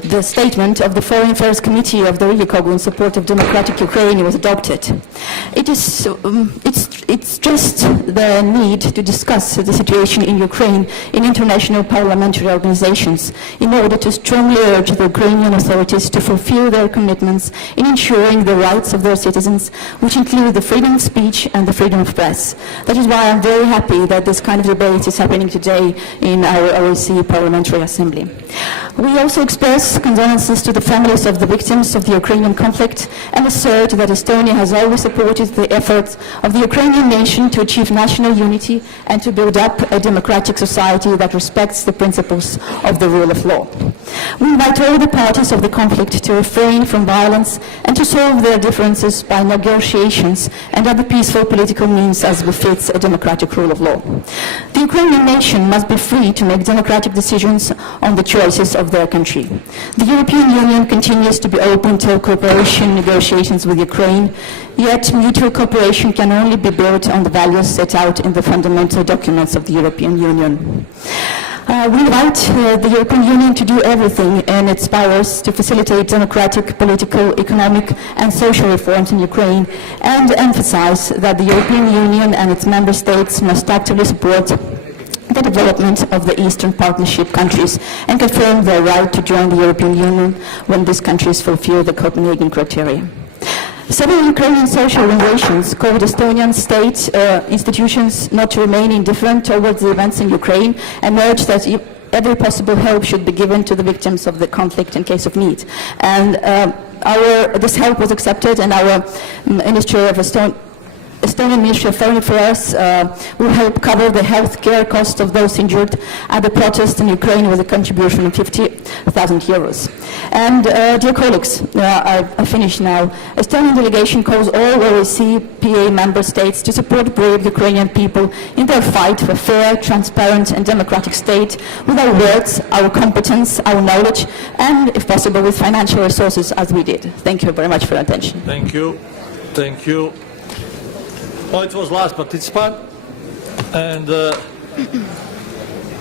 the statement of the Foreign Affairs Committee of the Riigikogu in support of democratic Ukraine was adopted. It's just the need to discuss the situation in Ukraine in international parliamentary organizations in order to strongly urge the Ukrainian authorities to fulfill their commitments in ensuring the rights of their citizens, which include the freedom of speech and the freedom of press. That is why I'm very happy that this kind of debate is happening today in our OSCE Parliamentary Assembly. We also express condolences to the families of the victims of the Ukrainian conflict and assert that Estonia has always supported the efforts of the Ukrainian nation to achieve national unity and to build up a democratic society that respects the principles of the rule of law. We invite all the parties of the conflict to refrain from violence and to solve their differences by negotiations and other peaceful political means as befits a democratic rule of law. The Ukrainian nation must be free to make democratic decisions on the choices of their country. The European Union continues to be open to cooperation negotiations with Ukraine, yet mutual cooperation can only be built on the values set out in the fundamental documents of the European Union. We invite the European Union to do everything in its powers to facilitate democratic, political, economic and social reforms in Ukraine and emphasize that the European Union and its member states must actively support the development of the Eastern Partnership countries and confirm their right to join the European Union when these countries fulfill the Copenhagen criteria. Several Ukrainian social organizations called Estonian state institutions not to remain indifferent towards the events in Ukraine and urge that every possible help should be given to the victims of the conflict in case of need. And this help was accepted, and our Ministry of Estonian Ministry of Foreign Affairs will help cover the health care costs of those injured at the protest in Ukraine with a contribution of 50,000 euros. And dear colleagues, I finish now. Estonian delegation calls all OSCE PA member states to support brave Ukrainian people in their fight for a fair, transparent and democratic state with our words, our competence, our knowledge, and, if possible, with financial resources as we did. Thank you very much for your attention. Thank you. Thank you. Well, it was last participant, and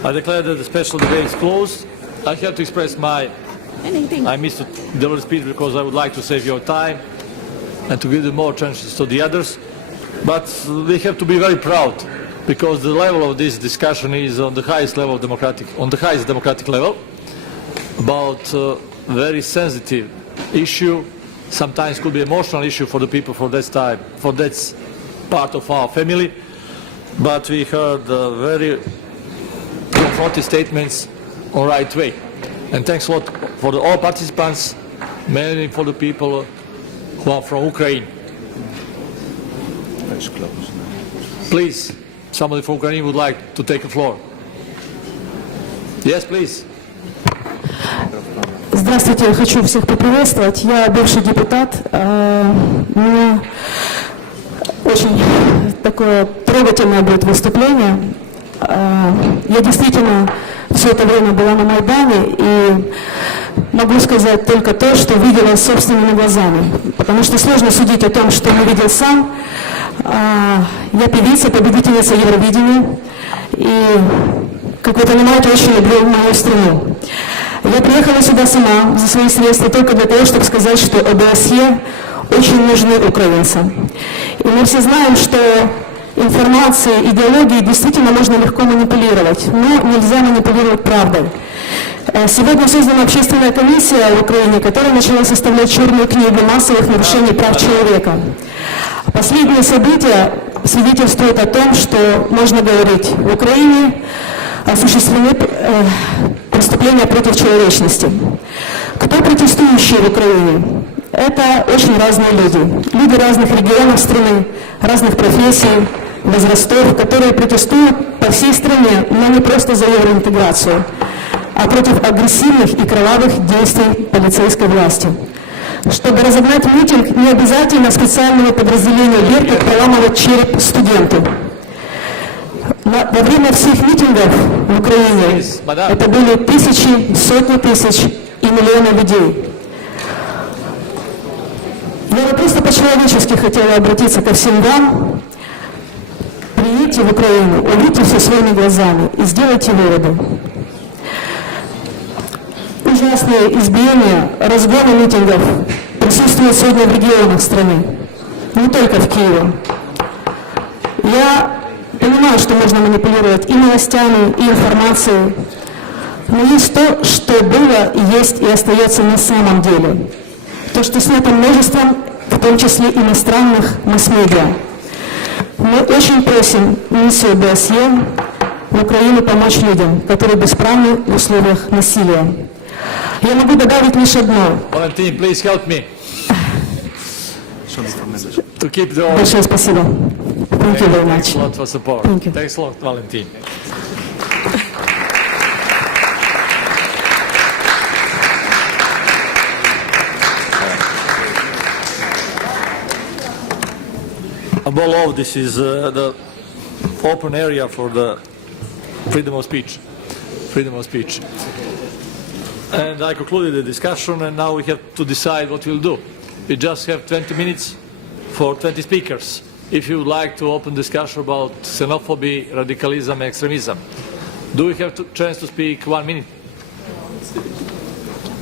I declare that the special debate is closed. I have to express I missed the delivery speech because I would like to save your time and to give them more chances to the others. But we have to be very proud because the level of this discussion is on the highest level democratic level about a very sensitive issue. Sometimes could be emotional issue for the people for that time, for that part of our family. But we heard very confronting statements on right way. And thanks a lot for all participants, mainly for the people who are from Ukraine. Please, somebody from Ukraine would like to take the floor. Yes, please. Здравствуйте, я хочу всех поприветствовать. Я бывший депутат. У меня очень такое трогательное будет выступление. Я действительно все это время была на Майдане и могу сказать только то, что видела собственными глазами. Потому что сложно судить о том, что не видел сам. Я певица, победительница Евровидения. И, как вы понимаете, очень люблю мою страну. Я приехала сюда сама за свои средства только для того, чтобы сказать, что ОБСЕ очень нужны украинцам. И мы все знаем, что информацией, идеологией действительно можно легко манипулировать, но нельзя манипулировать правдой. Сегодня создана общественная комиссия в Украине, которая начала составлять черную книгу массовых нарушений прав человека. Последние события свидетельствуют о том, что можно говорить, в Украине осуществлены преступления против человечности. Кто протестующие в Украине? Это очень разные люди. Люди разных регионов страны, разных профессий, возрастов, которые протестуют по всей стране, но не просто за евроинтеграцию, а против агрессивных и кровавых действий полицейской власти. Чтобы разогнать митинг, не обязательно специального подразделения Беркут проламывать череп студенту. Во время всех митингов в Украине это были тысячи, сотни тысяч и миллионы людей. Я бы просто по-человечески хотела обратиться ко всем вам. Приедьте в Украину, увидьте все своими глазами и сделайте выводы. Ужасные избиения, разгоны митингов присутствуют сегодня в регионах страны, не только в Киеве. Я понимаю, что можно манипулировать и новостями, и информацией, но есть то, что было, есть и остается на самом деле. То, что снято множеством, в том числе иностранных масс-медиа. Мы очень просим миссию ОБСЕ в Украину помочь людям, которые бесправны в условиях насилия. Я могу добавить лишь одно. Valentin, please help me. To keep the order. Большое спасибо. Thank you very much. Thanks a lot for support. Thank you. Thanks a lot, Valentin. Above all, this is the open area for the freedom of speech. Freedom of speech. And I concluded the discussion, and now we have to decide what we'll do. We just have 20 minutes for 20 speakers. If you would like to open discussion about xenophobia, radicalism, and extremism, do we have a chance to speak 1 minute?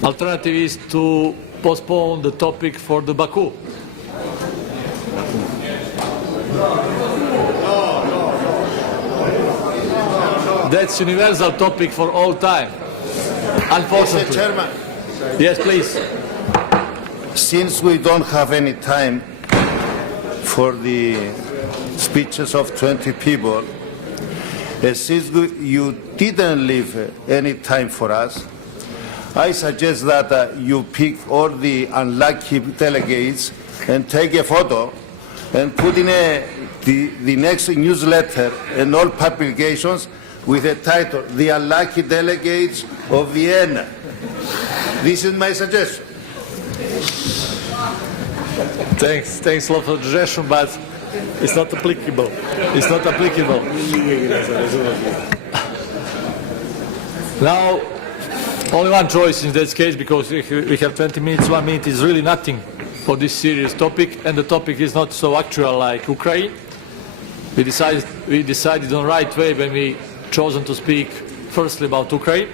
Alternative is to postpone the topic for the Baku. That's universal topic for all time. Unfortunately. Mr. Chairman. Yes, please. Since we don't have any time for the speeches of 20 people, since you didn't leave any time for us, I suggest that you pick all the unlucky delegates and take a photo and put in a the next newsletter and all publications with the title, The Unlucky Delegates of Vienna. This is my suggestion. Thanks a lot for the suggestion, but it's not applicable. It's not applicable. Now, only one choice in this case, because we have 20 minutes, 1 minute is really nothing for this serious topic, and the topic is not so actual like Ukraine. We decided on the right way when we chosen to speak firstly about Ukraine.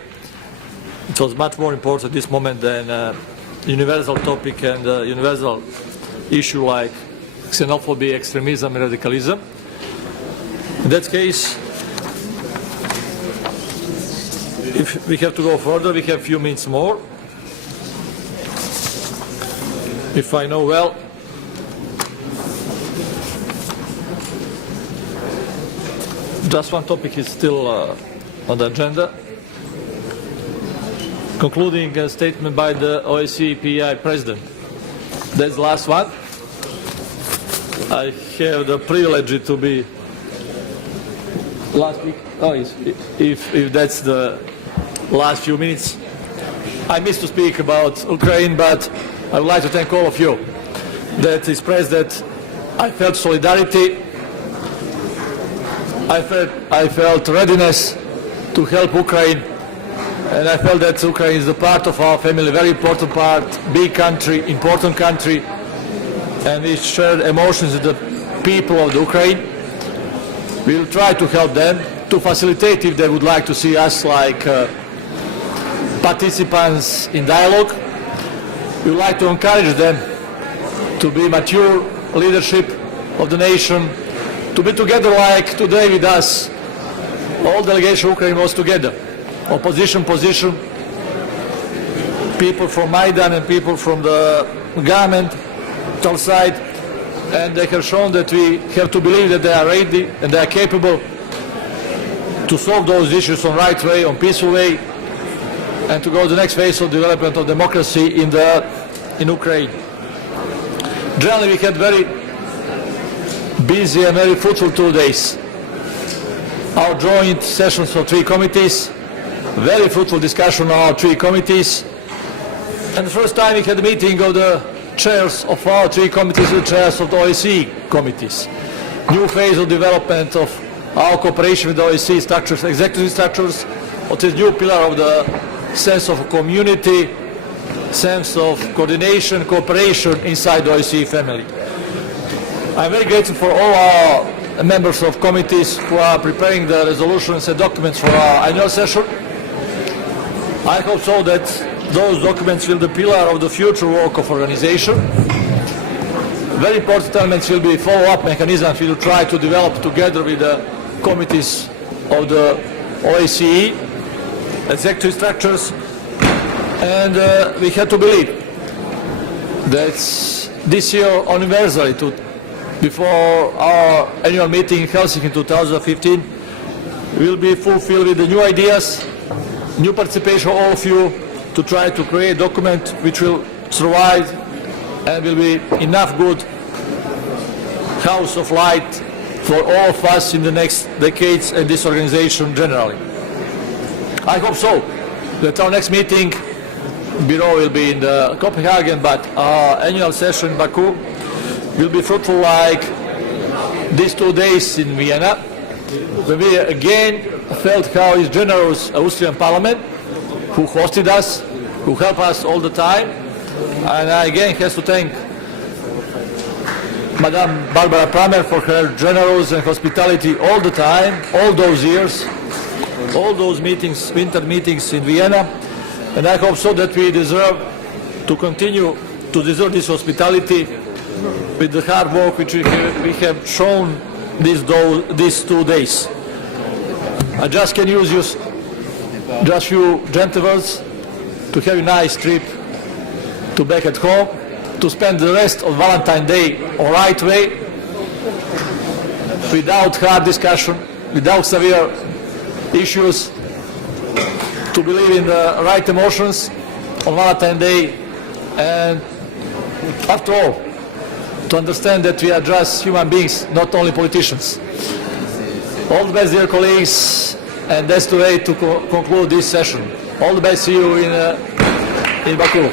It was much more important at this moment than universal topic and universal issue like xenophobia, extremism, and radicalism. In that case, if we have to go further, we have a few minutes more. If I know well, just one topic is still on the agenda. Concluding a statement by the OSCE PEI president. That's the last one. I have the privilege to be last week. Oh, if that's the last few minutes. I missed to speak about Ukraine, but I would like to thank all of you that expressed that I felt solidarity, I felt readiness to help Ukraine, and I felt that Ukraine is a part of our family, very important part, big country, important country, and we share emotions with the people of the Ukraine. We will try to help them, to facilitate if they would like to see us like participants in dialogue. We would like to encourage them to be mature leadership of the nation, to be together like today with us. All delegation of Ukraine was together. Opposition position, people from Maidan and people from the government side, and they have shown that we have to believe that they are ready and they are capable to solve those issues on right way, on peaceful way, and to go to the next phase of development of democracy in Ukraine. Generally, we had very busy and very fruitful 2 days. Our joint sessions of 3 committees, very fruitful discussion on our 3 committees, and the first time we had a meeting of the chairs of our 3 committees with the chairs of the OSCE committees. New phase of development of our cooperation with the OSCE structures, executive structures, what is new pillar of the sense of community, sense of coordination, cooperation inside the OSCE family. I'm very grateful for all our members of committees who are preparing the resolutions and documents for our annual session. I hope so that those documents will be the pillar of the future work of organization. Very important elements will be follow-up mechanisms we will try to develop together with the committees of the OSCE, executive structures, and we have to believe that this year universally, before our annual meeting in Helsinki in 2015, will be fulfilled with the new ideas, new participation of all of you to try to create a document which will survive and will be enough good house of light for all of us in the next decades and this organization generally. I hope so, that our next meeting, Bureau will be in Copenhagen, but our annual session in Baku will be fruitful like these 2 days in Vienna, when we again felt how is generous Austrian Parliament, who hosted us, who helped us all the time, and I again have to thank Madame Barbara Pramer for her generous and hospitality all the time, all those years, all those meetings, winter meetings in Vienna, and I hope so that we deserve to continue to deserve this hospitality with the hard work which we have shown these 2 days. I just can use just few gentle words to have a nice trip to back at home, to spend the rest of Valentine's Day on right way, without hard discussion, without severe issues, to believe in the right emotions on Valentine's Day, and after all, to understand that we are just human beings, not only politicians. All the best, dear colleagues, and that's the way to conclude this session. All the best, see you in Baku.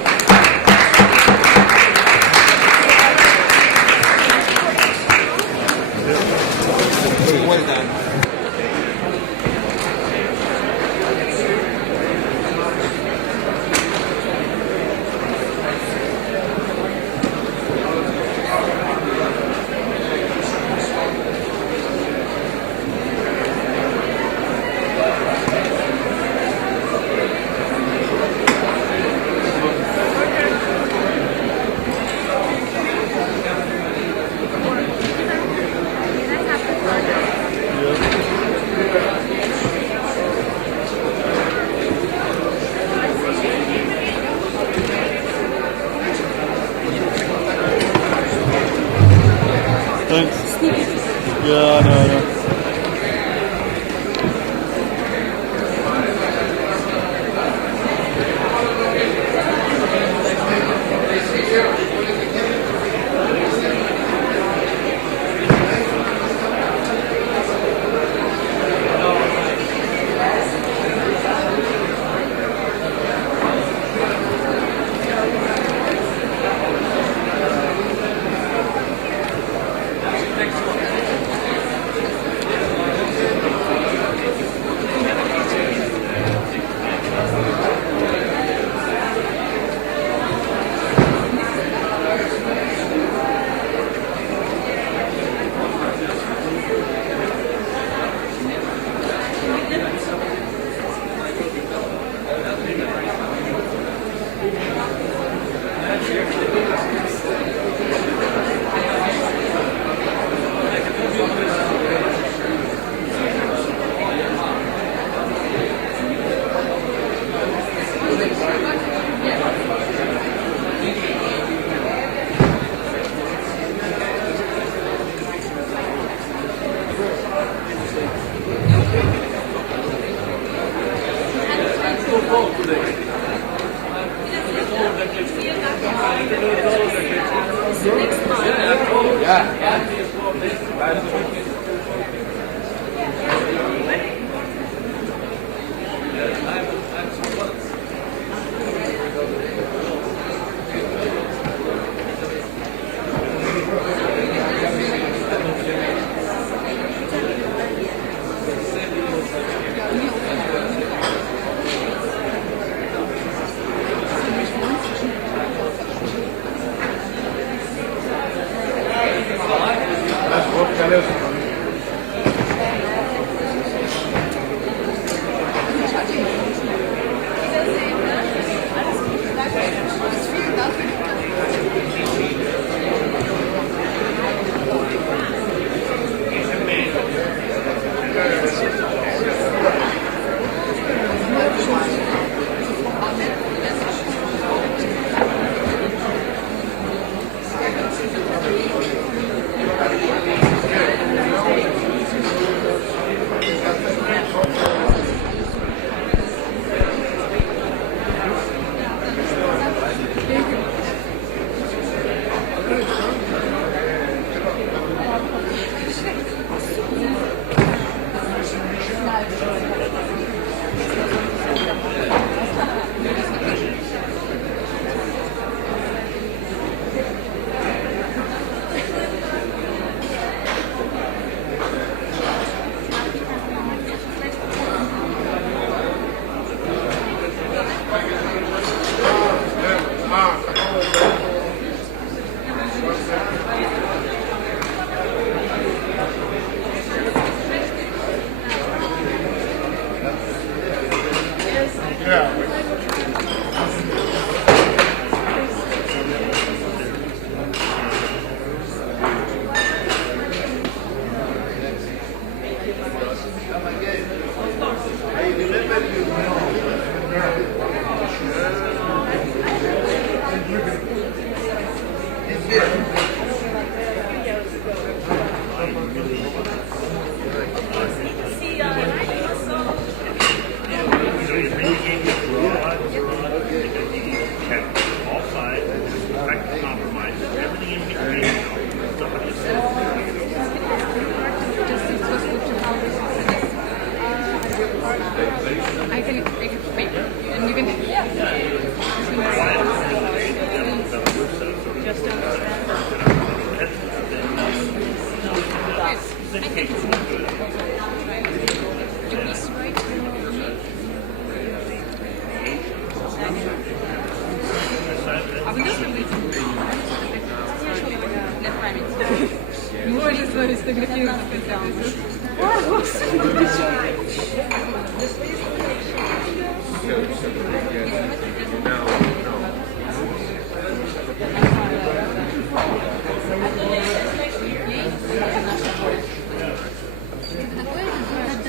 All sides, compromise, everything in between.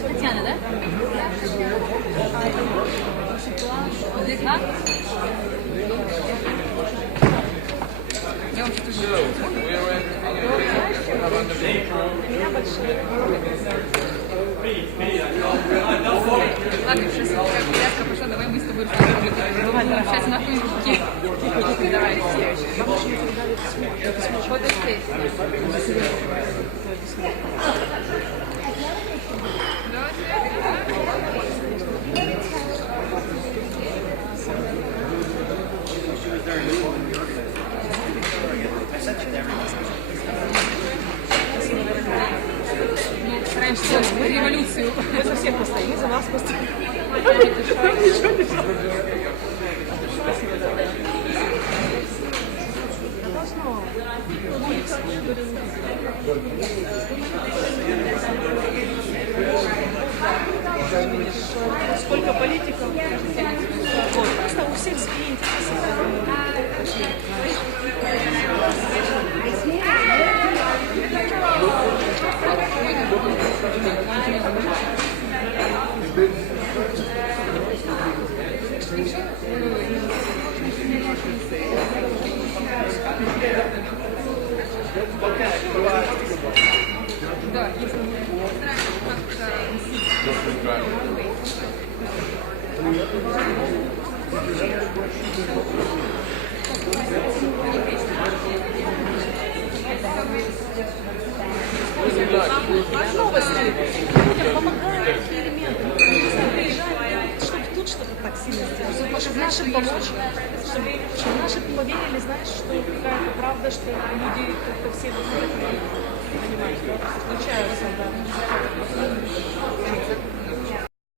Татьяна, да? Ладно, сейчас я пошла, давай мы с тобой сейчас нахуй руки. Давай, стараемся революцию. Мы за всех постоим, мы за вас постоим. Сколько политиков? Просто у всех свои интересы. Да, Новости. Людям помогают такие элементы. Мы приезжаем, чтобы тут что-то так сильно сделать. Чтобы нашим помочь, чтобы наши поверили, знаешь, что какая-то правда, что люди как-то все понимают, включаются, да.